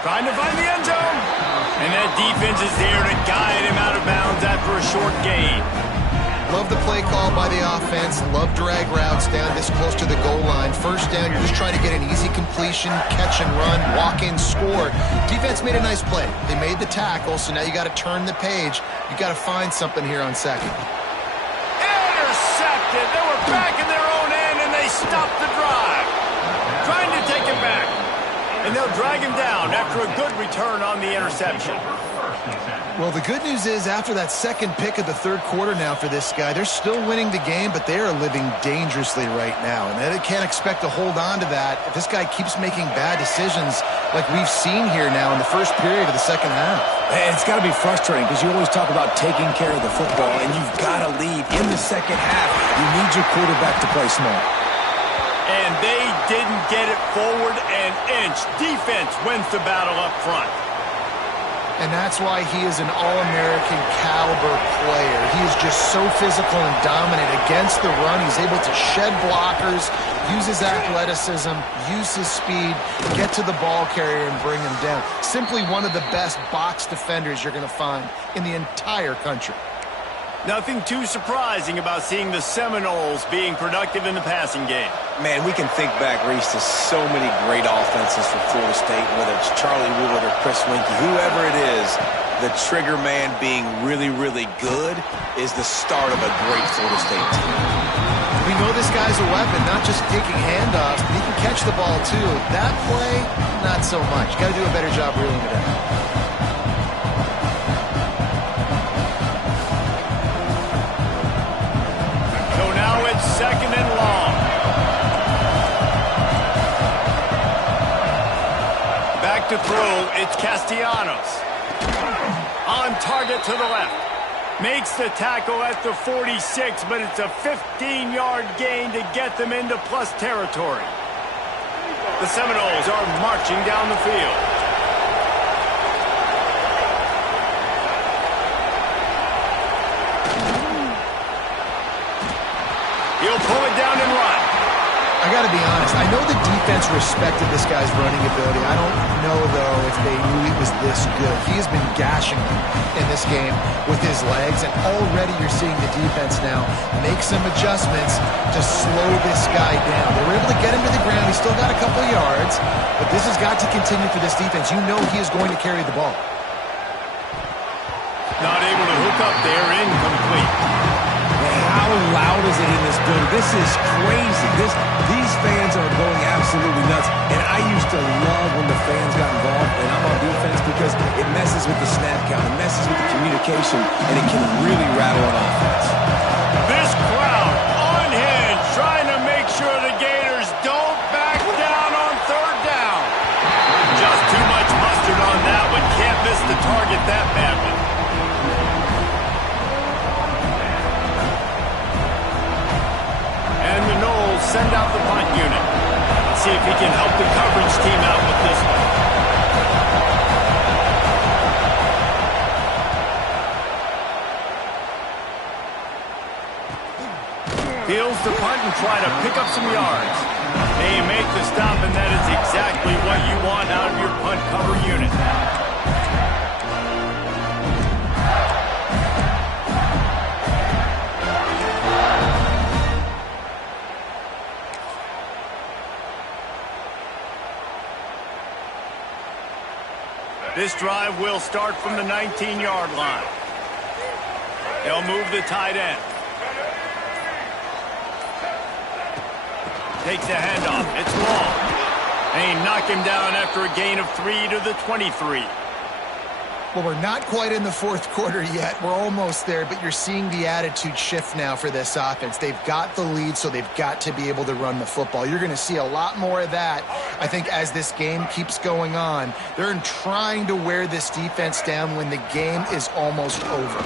Trying to find the end zone. And that defense is there to guide him out of bounds after a short gain. Love the play call by the offense. Love drag routes down this close to the goal line. First down, you're just trying to get an easy completion, catch and run, walk in, score. Defense made a nice play. They made the tackle, so now you got to turn the page. You got to find something here on second. Intercepted. They were back in their own end, and they stopped the drive. Trying to take it back. And they'll drag him down after a good return on the interception. Well, the good news is after that second pick of the third quarter now for this guy, they're still winning the game, but they are living dangerously right now. And they can't expect to hold on to that if this guy keeps making bad decisions like we've seen here now in the first period of the second half. And it's got to be frustrating because you always talk about taking care of the football, and you've got to lead in the second half. You need your quarterback to play smart. And they didn't get it forward an inch. Defense wins the battle up front. And that's why he is an all-American caliber player. He is just so physical and dominant against the run. He's able to shed blockers, use his athleticism, use his speed, get to the ball carrier and bring him down. Simply one of the best box defenders you're going to find in the entire country. Nothing too surprising about seeing the Seminoles being productive in the passing game. Man, we can think back, Reese, to so many great offenses for Florida State, whether it's Charlie Wood or Chris Winkie, whoever it is, the trigger man being really, really good is the start of a great Florida State team. We know this guy's a weapon, not just taking handoffs, but he can catch the ball too. That play, not so much. Got to do a better job reeling it in. Second and long. Back to throw, it's Castellanos. On target to the left. Makes the tackle at the 46, but it's a 15-yard gain to get them into plus territory. The Seminoles are marching down the field. He'll pull it down and run. I got to be honest. I know the defense respected this guy's running ability. I don't know, though, if they knew he was this good. He has been gashing them in this game with his legs, and already you're seeing the defense now make some adjustments to slow this guy down. They were able to get him to the ground. He's still got a couple yards, but this has got to continue for this defense. You know he is going to carry the ball. Not able to hook up there, incomplete. How loud is it in this building? This is crazy. These fans are going absolutely nuts. And I used to love when the fans got involved, and I'm on defense, because it messes with the snap count, it messes with the communication, and it can really rattle an offense. This crowd on hinge, trying to make sure the Gators don't back down on third down. Just too much mustard on that one. Can't miss the target that badly. And the Noles send out the punt unit. Let's see if he can help the coverage team out with this one. Feels the punt and try to pick up some yards. They make the stop, and that is exactly what you want out of your punt cover unit. This drive will start from the 19-yard line. They'll move the tight end. Takes the handoff. It's long. They knock him down after a gain of 3 to the 23. Well, we're not quite in the fourth quarter yet. We're almost there, but you're seeing the attitude shift now for this offense. They've got the lead, so they've got to be able to run the football. You're going to see a lot more of that, I think, as this game keeps going on. They're trying to wear this defense down when the game is almost over.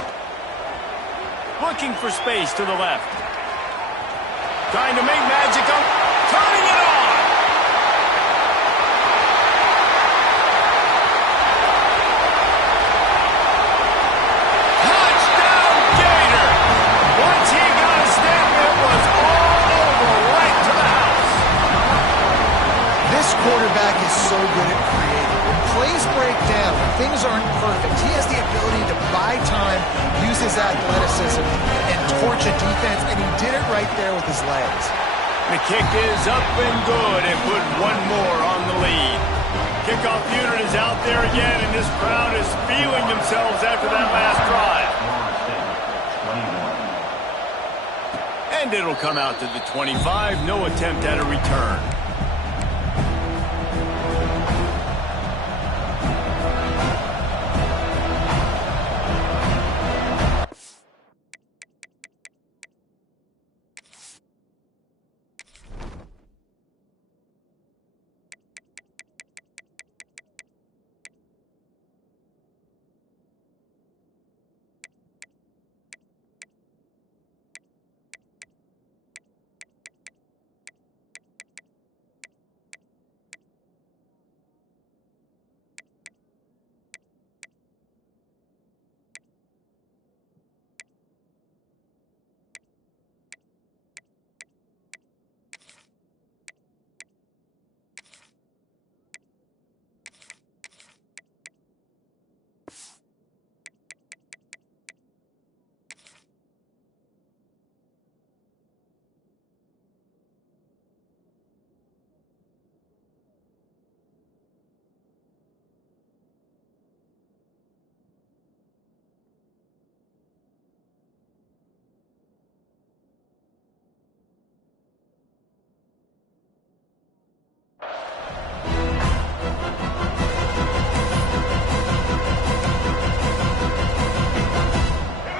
Looking for space to the left. Trying to make magic up. Turning it on. Touchdown, Gator. Once he got a snap, it was all This quarterback is so good at creating. When plays break down, when things aren't perfect, he has the ability to buy time, use his athleticism, and torch a defense, and he did it right there with his legs. The kick is up and good and put one more on the lead. Kickoff unit is out there again, and this crowd is feeling themselves after that last drive. And it'll come out to the 25. No attempt at a return.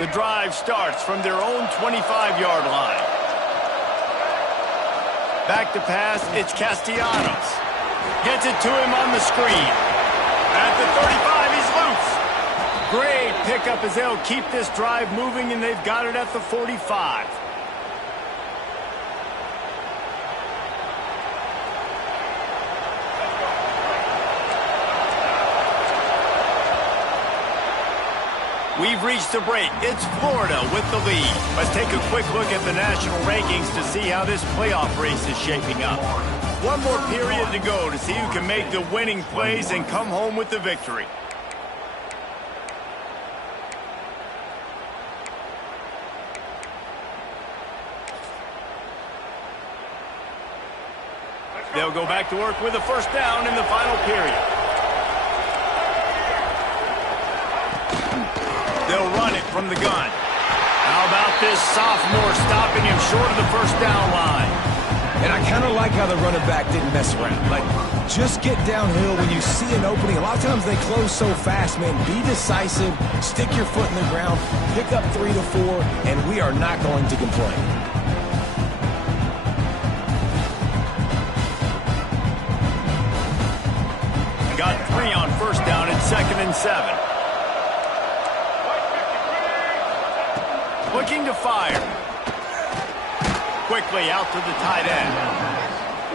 The drive starts from their own 25-yard line. Back to pass, it's Castellanos. Gets it to him on the screen. At the 35, he's loose. Great pickup as they'll keep this drive moving, and they've got it at the 45. We've reached the break. It's Florida with the lead. Let's take a quick look at the national rankings to see how this playoff race is shaping up. One more period to go to see who can make the winning plays and come home with the victory. They'll go back to work with a first down in the final period. They'll run it from the gun. How about this sophomore stopping him short of the first down line? And I kind of like how the running back didn't mess around. Like, just get downhill when you see an opening. A lot of times they close so fast, man. Be decisive, stick your foot in the ground, pick up 3 to 4, and we are not going to complain. Got 3 on first down at 2nd and 7. Looking to fire. Quickly out to the tight end.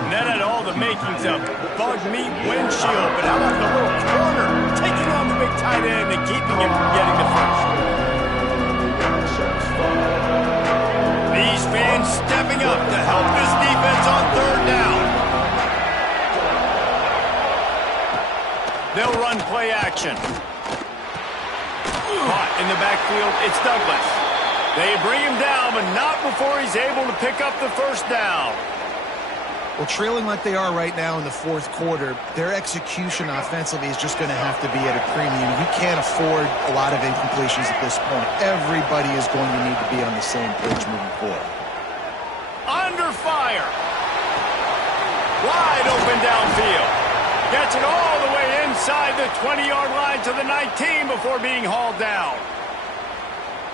And that had all the makings of bug meat windshield, but how about the little corner taking on the big tight end and keeping him from getting the first? These fans stepping up to help this defense on 3rd down. They'll run play action. Caught in the backfield, it's Douglas. They bring him down, but not before he's able to pick up the first down. Well, trailing like they are right now in the 4th quarter, their execution offensively is just going to have to be at a premium. You can't afford a lot of incompletions at this point. Everybody is going to need to be on the same page moving forward. Under fire. Wide open downfield. Gets it all the way inside the 20-yard line to the 19 before being hauled down.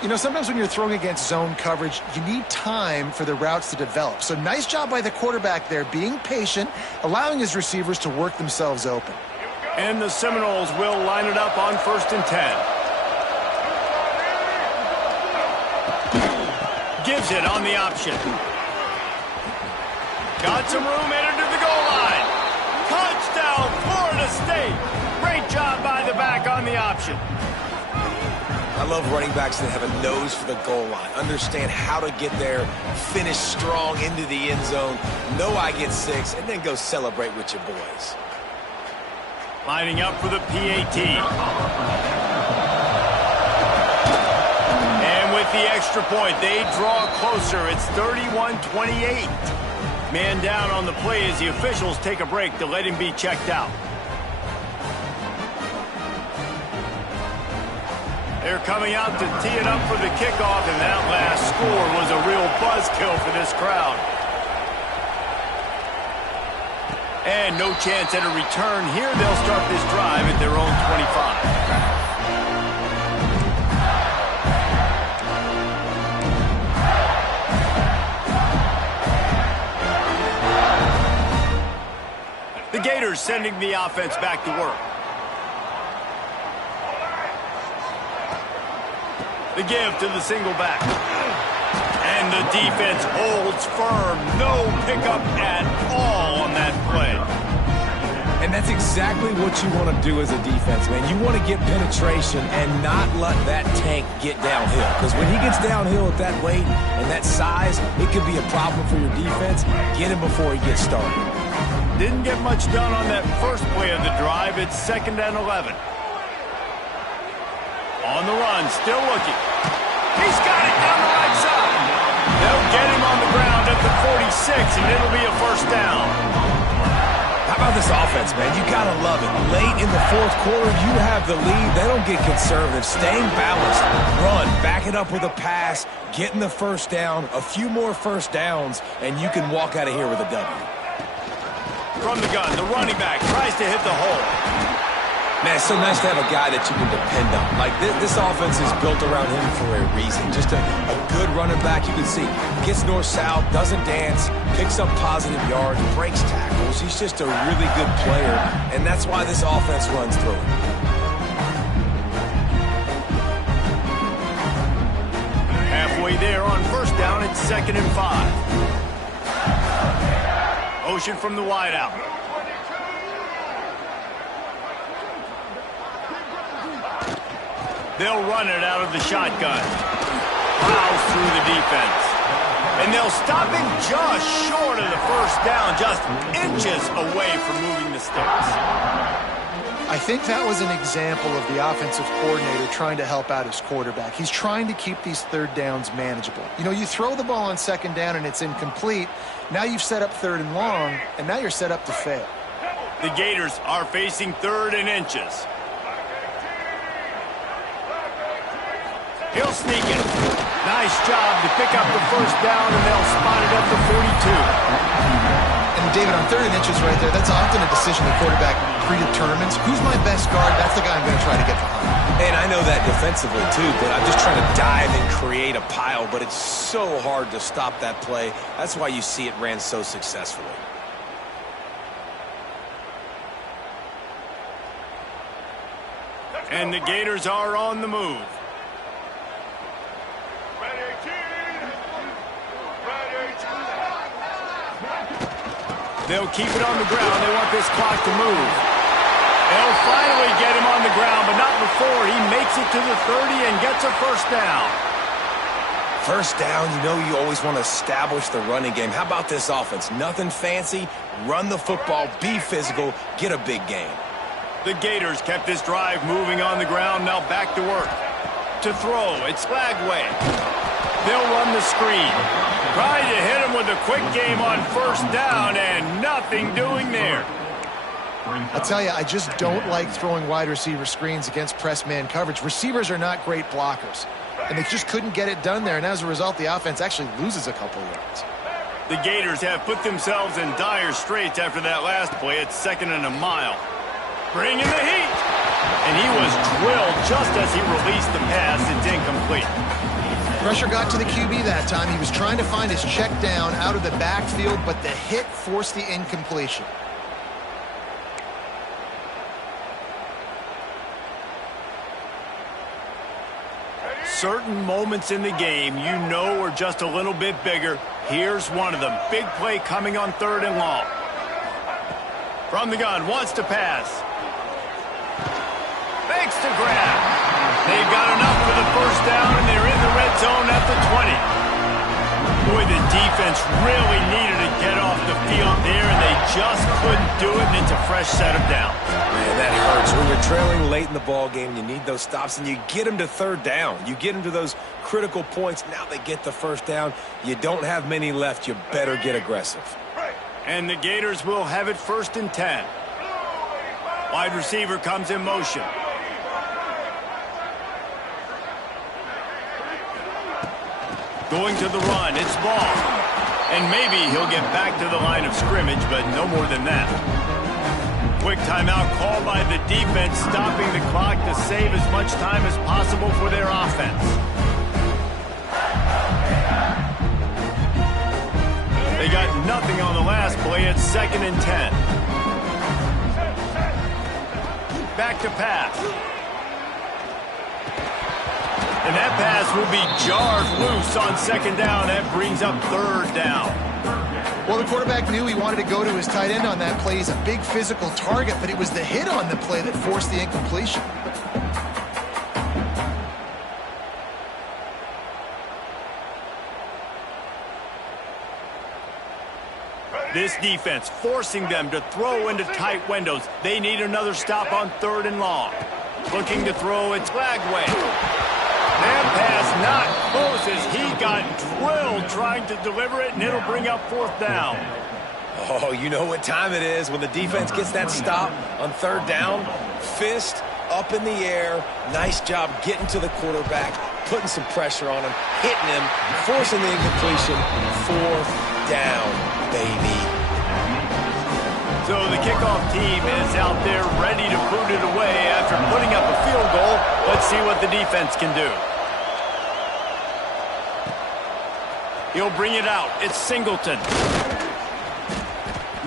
You know, sometimes when you're throwing against zone coverage, you need time for the routes to develop. So nice job by the quarterback there, being patient, allowing his receivers to work themselves open. And the Seminoles will line it up on 1st and 10. Gives it on the option. Got some room, entered to the goal line. Touchdown, Florida State. Great job by the back on the option. I love running backs that have a nose for the goal line, understand how to get there, finish strong into the end zone, know I get 6, and then go celebrate with your boys. Lining up for the PAT. And with the extra point, they draw closer. It's 31-28. Man down on the play as the officials take a break to let him be checked out. They're coming out to tee it up for the kickoff, and that last score was a real buzzkill for this crowd. And no chance at a return here. They'll start this drive at their own 25. The Gators sending the offense back to work. The give to the single back. And the defense holds firm. No pickup at all on that play. And that's exactly what you want to do as a defense, man. You want to get penetration and not let that tank get downhill. Because when he gets downhill at that weight and that size, it could be a problem for your defense. Get him before he gets started. Didn't get much done on that first play of the drive. It's 2nd and 11. On the run, still looking. He's got it down the right side. They'll get him on the ground at the 46, and it'll be a first down. How about this offense, man? You got to love it. Late in the fourth quarter, you have the lead. They don't get conservative. Staying balanced. Run. Back it up with a pass. Getting the first down. A few more first downs, and you can walk out of here with a W. From the gun, the running back tries to hit the hole. Man, it's so nice to have a guy that you can depend on. Like, this offense is built around him for a reason. Just a good running back. You can see, gets north-south, doesn't dance, picks up positive yards, breaks tackles. He's just a really good player, and that's why this offense runs through him. Halfway there on first down, it's 2nd and 5. Motion from the wideout. They'll run it out of the shotgun. Plows through the defense. And they'll stop him just short of the first down, just inches away from moving the sticks. I think that was an example of the offensive coordinator trying to help out his quarterback. He's trying to keep these third downs manageable. You know, you throw the ball on 2nd down and it's incomplete. Now you've set up 3rd and long, and now you're set up to fail. The Gators are facing 3rd and inches. He'll sneak it. Nice job to pick up the first down, and they'll spot it at the 42. And David, on 3rd and inches right there, that's often a decision the quarterback predetermines. Who's my best guard? That's the guy I'm going to try to get behind. And I know that defensively, too, but I'm just trying to dive and create a pile, but it's so hard to stop that play. That's why you see it ran so successfully. And the Gators are on the move. They'll keep it on the ground. They want this clock to move. They'll finally get him on the ground, but not before he makes it to the 30 and gets a first down. First down, you know you always want to establish the running game. How about this offense? Nothing fancy. Run the football, be physical, get a big gain. The Gators kept this drive moving on the ground. Now back to work. To throw, it's Flagway. They'll run the screen. Trying to hit him with a quick game on first down, and nothing doing there. I'll tell you, I just don't like throwing wide receiver screens against press man coverage. Receivers are not great blockers, and they just couldn't get it done there, and as a result, the offense actually loses a couple yards. The Gators have put themselves in dire straits after that last play. It's 2nd and a mile. Bringing the heat. And he was drilled just as he released the pass. It's incomplete. Pressure got to the QB that time. He was trying to find his check down out of the backfield, but the hit forced the incompletion. Certain moments in the game you know are just a little bit bigger. Here's one of them. Big play coming on 3rd and long. From the gun, wants to pass. Fakes to grab. They've got enough for the first down, and they're in the red zone at the 20. Boy, the defense really needed to get off the field there, and they just couldn't do it, and it's a fresh set of downs. Man, that hurts. When you're trailing late in the ball game, you need those stops, and you get them to third down. You get them to those critical points. Now they get the first down. You don't have many left. You better get aggressive. And the Gators will have it 1st and 10. Wide receiver comes in motion. Going to the run, it's ball. And maybe he'll get back to the line of scrimmage, but no more than that. Quick timeout called by the defense, stopping the clock to save as much time as possible for their offense. They got nothing on the last play. It's 2nd and 10. Back to pass. And that pass will be jarred loose on 2nd down. That brings up 3rd down. Well, the quarterback knew he wanted to go to his tight end on that play. He's a big physical target, but it was the hit on the play that forced the incompletion. This defense forcing them to throw into tight windows. They need another stop on 3rd and long. Looking to throw, it's Flagway. That pass not close as he got drilled trying to deliver it, and it'll bring up 4th down. Oh, you know what time it is when the defense gets that stop on 3rd down. Fist up in the air. Nice job getting to the quarterback, putting some pressure on him, hitting him, forcing the incompletion. 4th down, baby. So the kickoff team is out there ready to boot it away after putting up a field goal. Let's see what the defense can do. He'll bring it out. It's Singleton.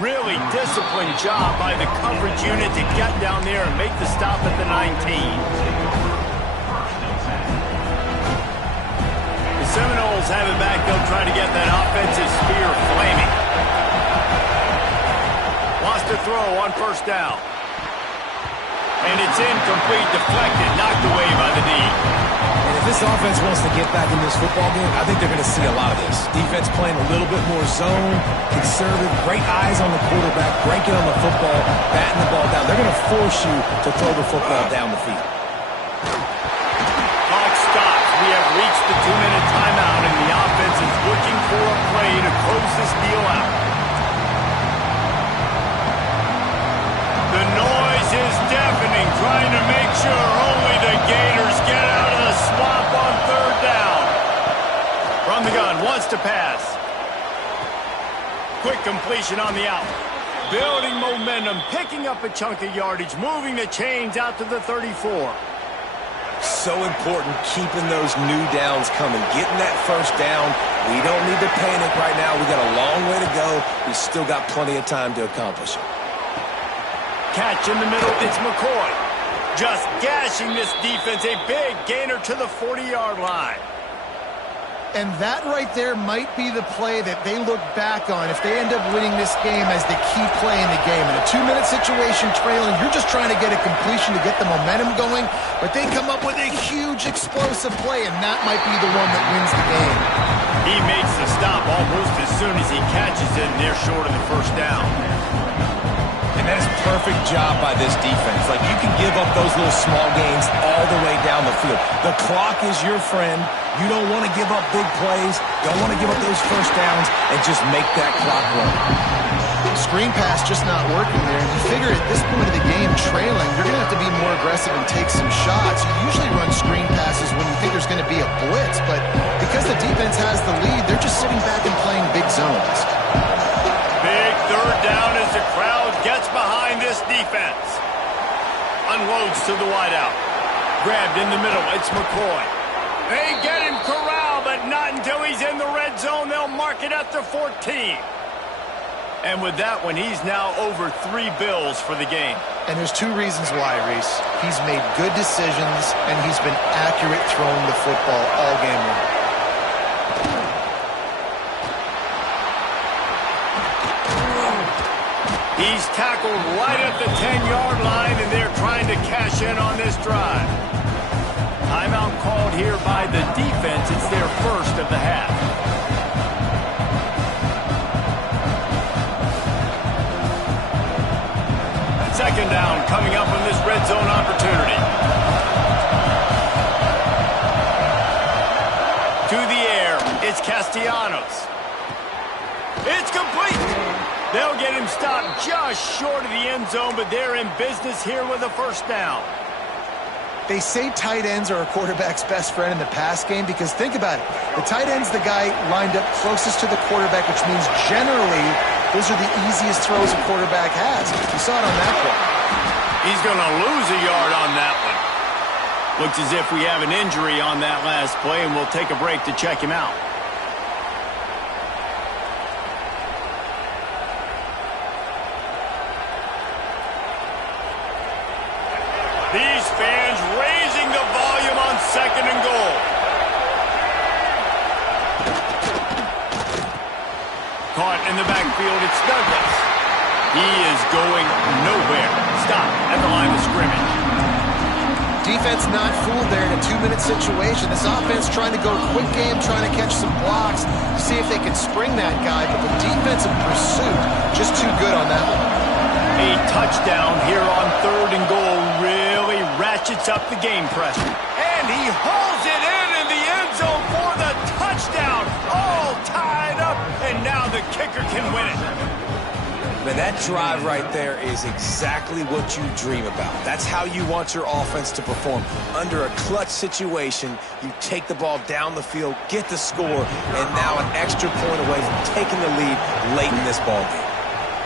Really disciplined job by the coverage unit to get down there and make the stop at the 19. The Seminoles have it back. They'll try to get that offensive spear flaming. Wants to throw on 1st down. And it's incomplete, deflected, knocked away by the D. And if this offense wants to get back in this football game, I think they're going to see a lot of this. Defense playing a little bit more zone, conservative, great eyes on the quarterback, breaking on the football, batting the ball down. They're going to force you to throw the football down the field. Clock stops. We have reached the 2-minute timeout, and the offense is looking for a play to close this deal out. The noise is deafening, trying to make sure only the Gators get out of the swamp on 3rd down. From the gun, wants to pass. Quick completion on the out. Building momentum, picking up a chunk of yardage, moving the chains out to the 34. So important keeping those new downs coming, getting that 1st down. We don't need to panic right now. We got a long way to go. We still got plenty of time to accomplish it. Catch in the middle, it's McCoy. Just gashing this defense, a big gainer to the 40-yard line. And that right there might be the play that they look back on if they end up winning this game as the key play in the game. In a 2-minute situation trailing, you're just trying to get a completion to get the momentum going, but they come up with a huge explosive play, and that might be the one that wins the game. He makes the stop almost as soon as he catches it, and they're short of the 1st down. And that is a perfect job by this defense. Like, you can give up those little small gains all the way down the field. The clock is your friend. You don't want to give up big plays. Don't want to give up those 1st downs and just make that clock run. Screen pass just not working there. You figure at this point of the game, trailing, you're going to have to be more aggressive and take some shots. You usually run screen passes when you think there's going to be a blitz, but because the defense has the lead, they're just sitting back and playing big zones. Big 3rd down as the crowd gets behind this defense. Unloads to the wideout. Grabbed in the middle. It's McCoy. They get him corralled, but not until he's in the red zone. They'll mark it at the 14. And with that one, he's now over 3 bills for the game. And there's 2 reasons why, Reese. He's made good decisions, and he's been accurate throwing the football all game long. He's tackled right at the 10-yard line, and they're trying to cash in on this drive. Timeout called here by the defense. It's their first of the half. Second down coming up on this red zone opportunity. To the air, it's Castellanos. It's complete. They'll get him stopped just short of the end zone, but they're in business here with a first down. They say tight ends are a quarterback's best friend in the pass game because think about it. The tight end's the guy lined up closest to the quarterback, which means generally those are the easiest throws a quarterback has. You saw it on that play. He's going to lose a yard on that one. Looks as if we have an injury on that last play, and we'll take a break to check him out. These fans raising the volume on second and goal. Caught in the backfield, it's Douglas. He is going nowhere. Stop at the line of scrimmage. Defense not fooled there in a 2-minute situation. This offense trying to go quick game, trying to catch some blocks, see if they can spring that guy, but the defensive pursuit just too good on that one. A touchdown here on third and goal really ratchets up the game pressure. And he hauls it in the end zone for the touchdown. All tied up, and now the kicker can win it. Man, that drive right there is exactly what you dream about. That's how you want your offense to perform. Under a clutch situation, you take the ball down the field, get the score, and now an extra point away from taking the lead late in this ball game.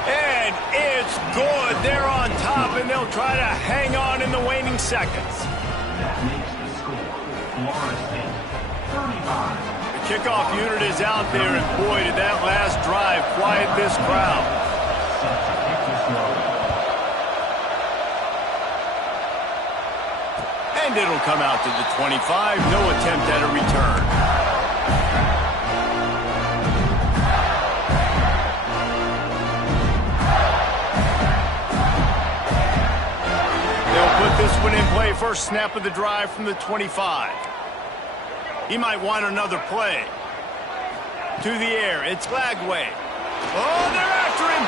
And it's good. They're on top, and they'll try to hang on in the waning seconds. That makes the score Florida State 35. The kickoff unit is out there, and boy, did that last drive quiet this crowd. And it'll come out to the 25. No attempt at a return. They'll put this one in play. First snap of the drive from the 25. He might want another play. To the air, it's Lagway. Oh, they're after him.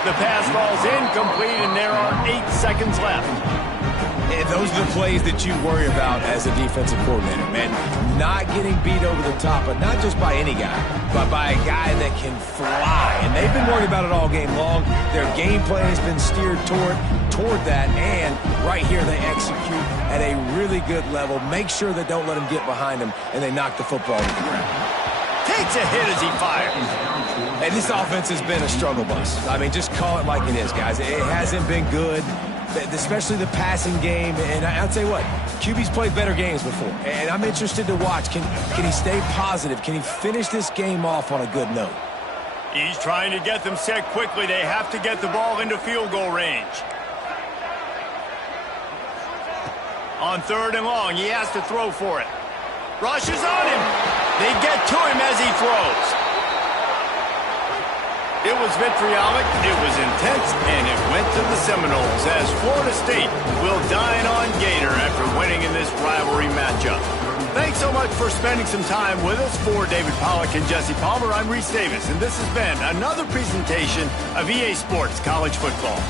The pass falls incomplete, and there are 8 seconds left. And those are the plays that you worry about as a defensive coordinator, man. Not getting beat over the top, but not just by any guy, but by a guy that can fly. And they've been worried about it all game long. Their game plan has been steered toward that, and right here they execute at a really good level. Make sure they don't let them get behind them, and they knock the football to the ground. Takes a hit as he fires. And this offense has been a struggle bus. I mean, just call it like it is, guys. It hasn't been good, especially the passing game. And I'll tell you what, QB's played better games before. And I'm interested to watch. Can he stay positive? Can he finish this game off on a good note? He's trying to get them set quickly. They have to get the ball into field goal range. On third and long, he has to throw for it. Rushes on him. They get to him as he throws. It was vitriolic, it was intense, and it went to the Seminoles as Florida State will dine on Gator after winning in this rivalry matchup. Thanks so much for spending some time with us. For David Pollack and Jesse Palmer, I'm Reese Davis, and this has been another presentation of EA Sports College Football.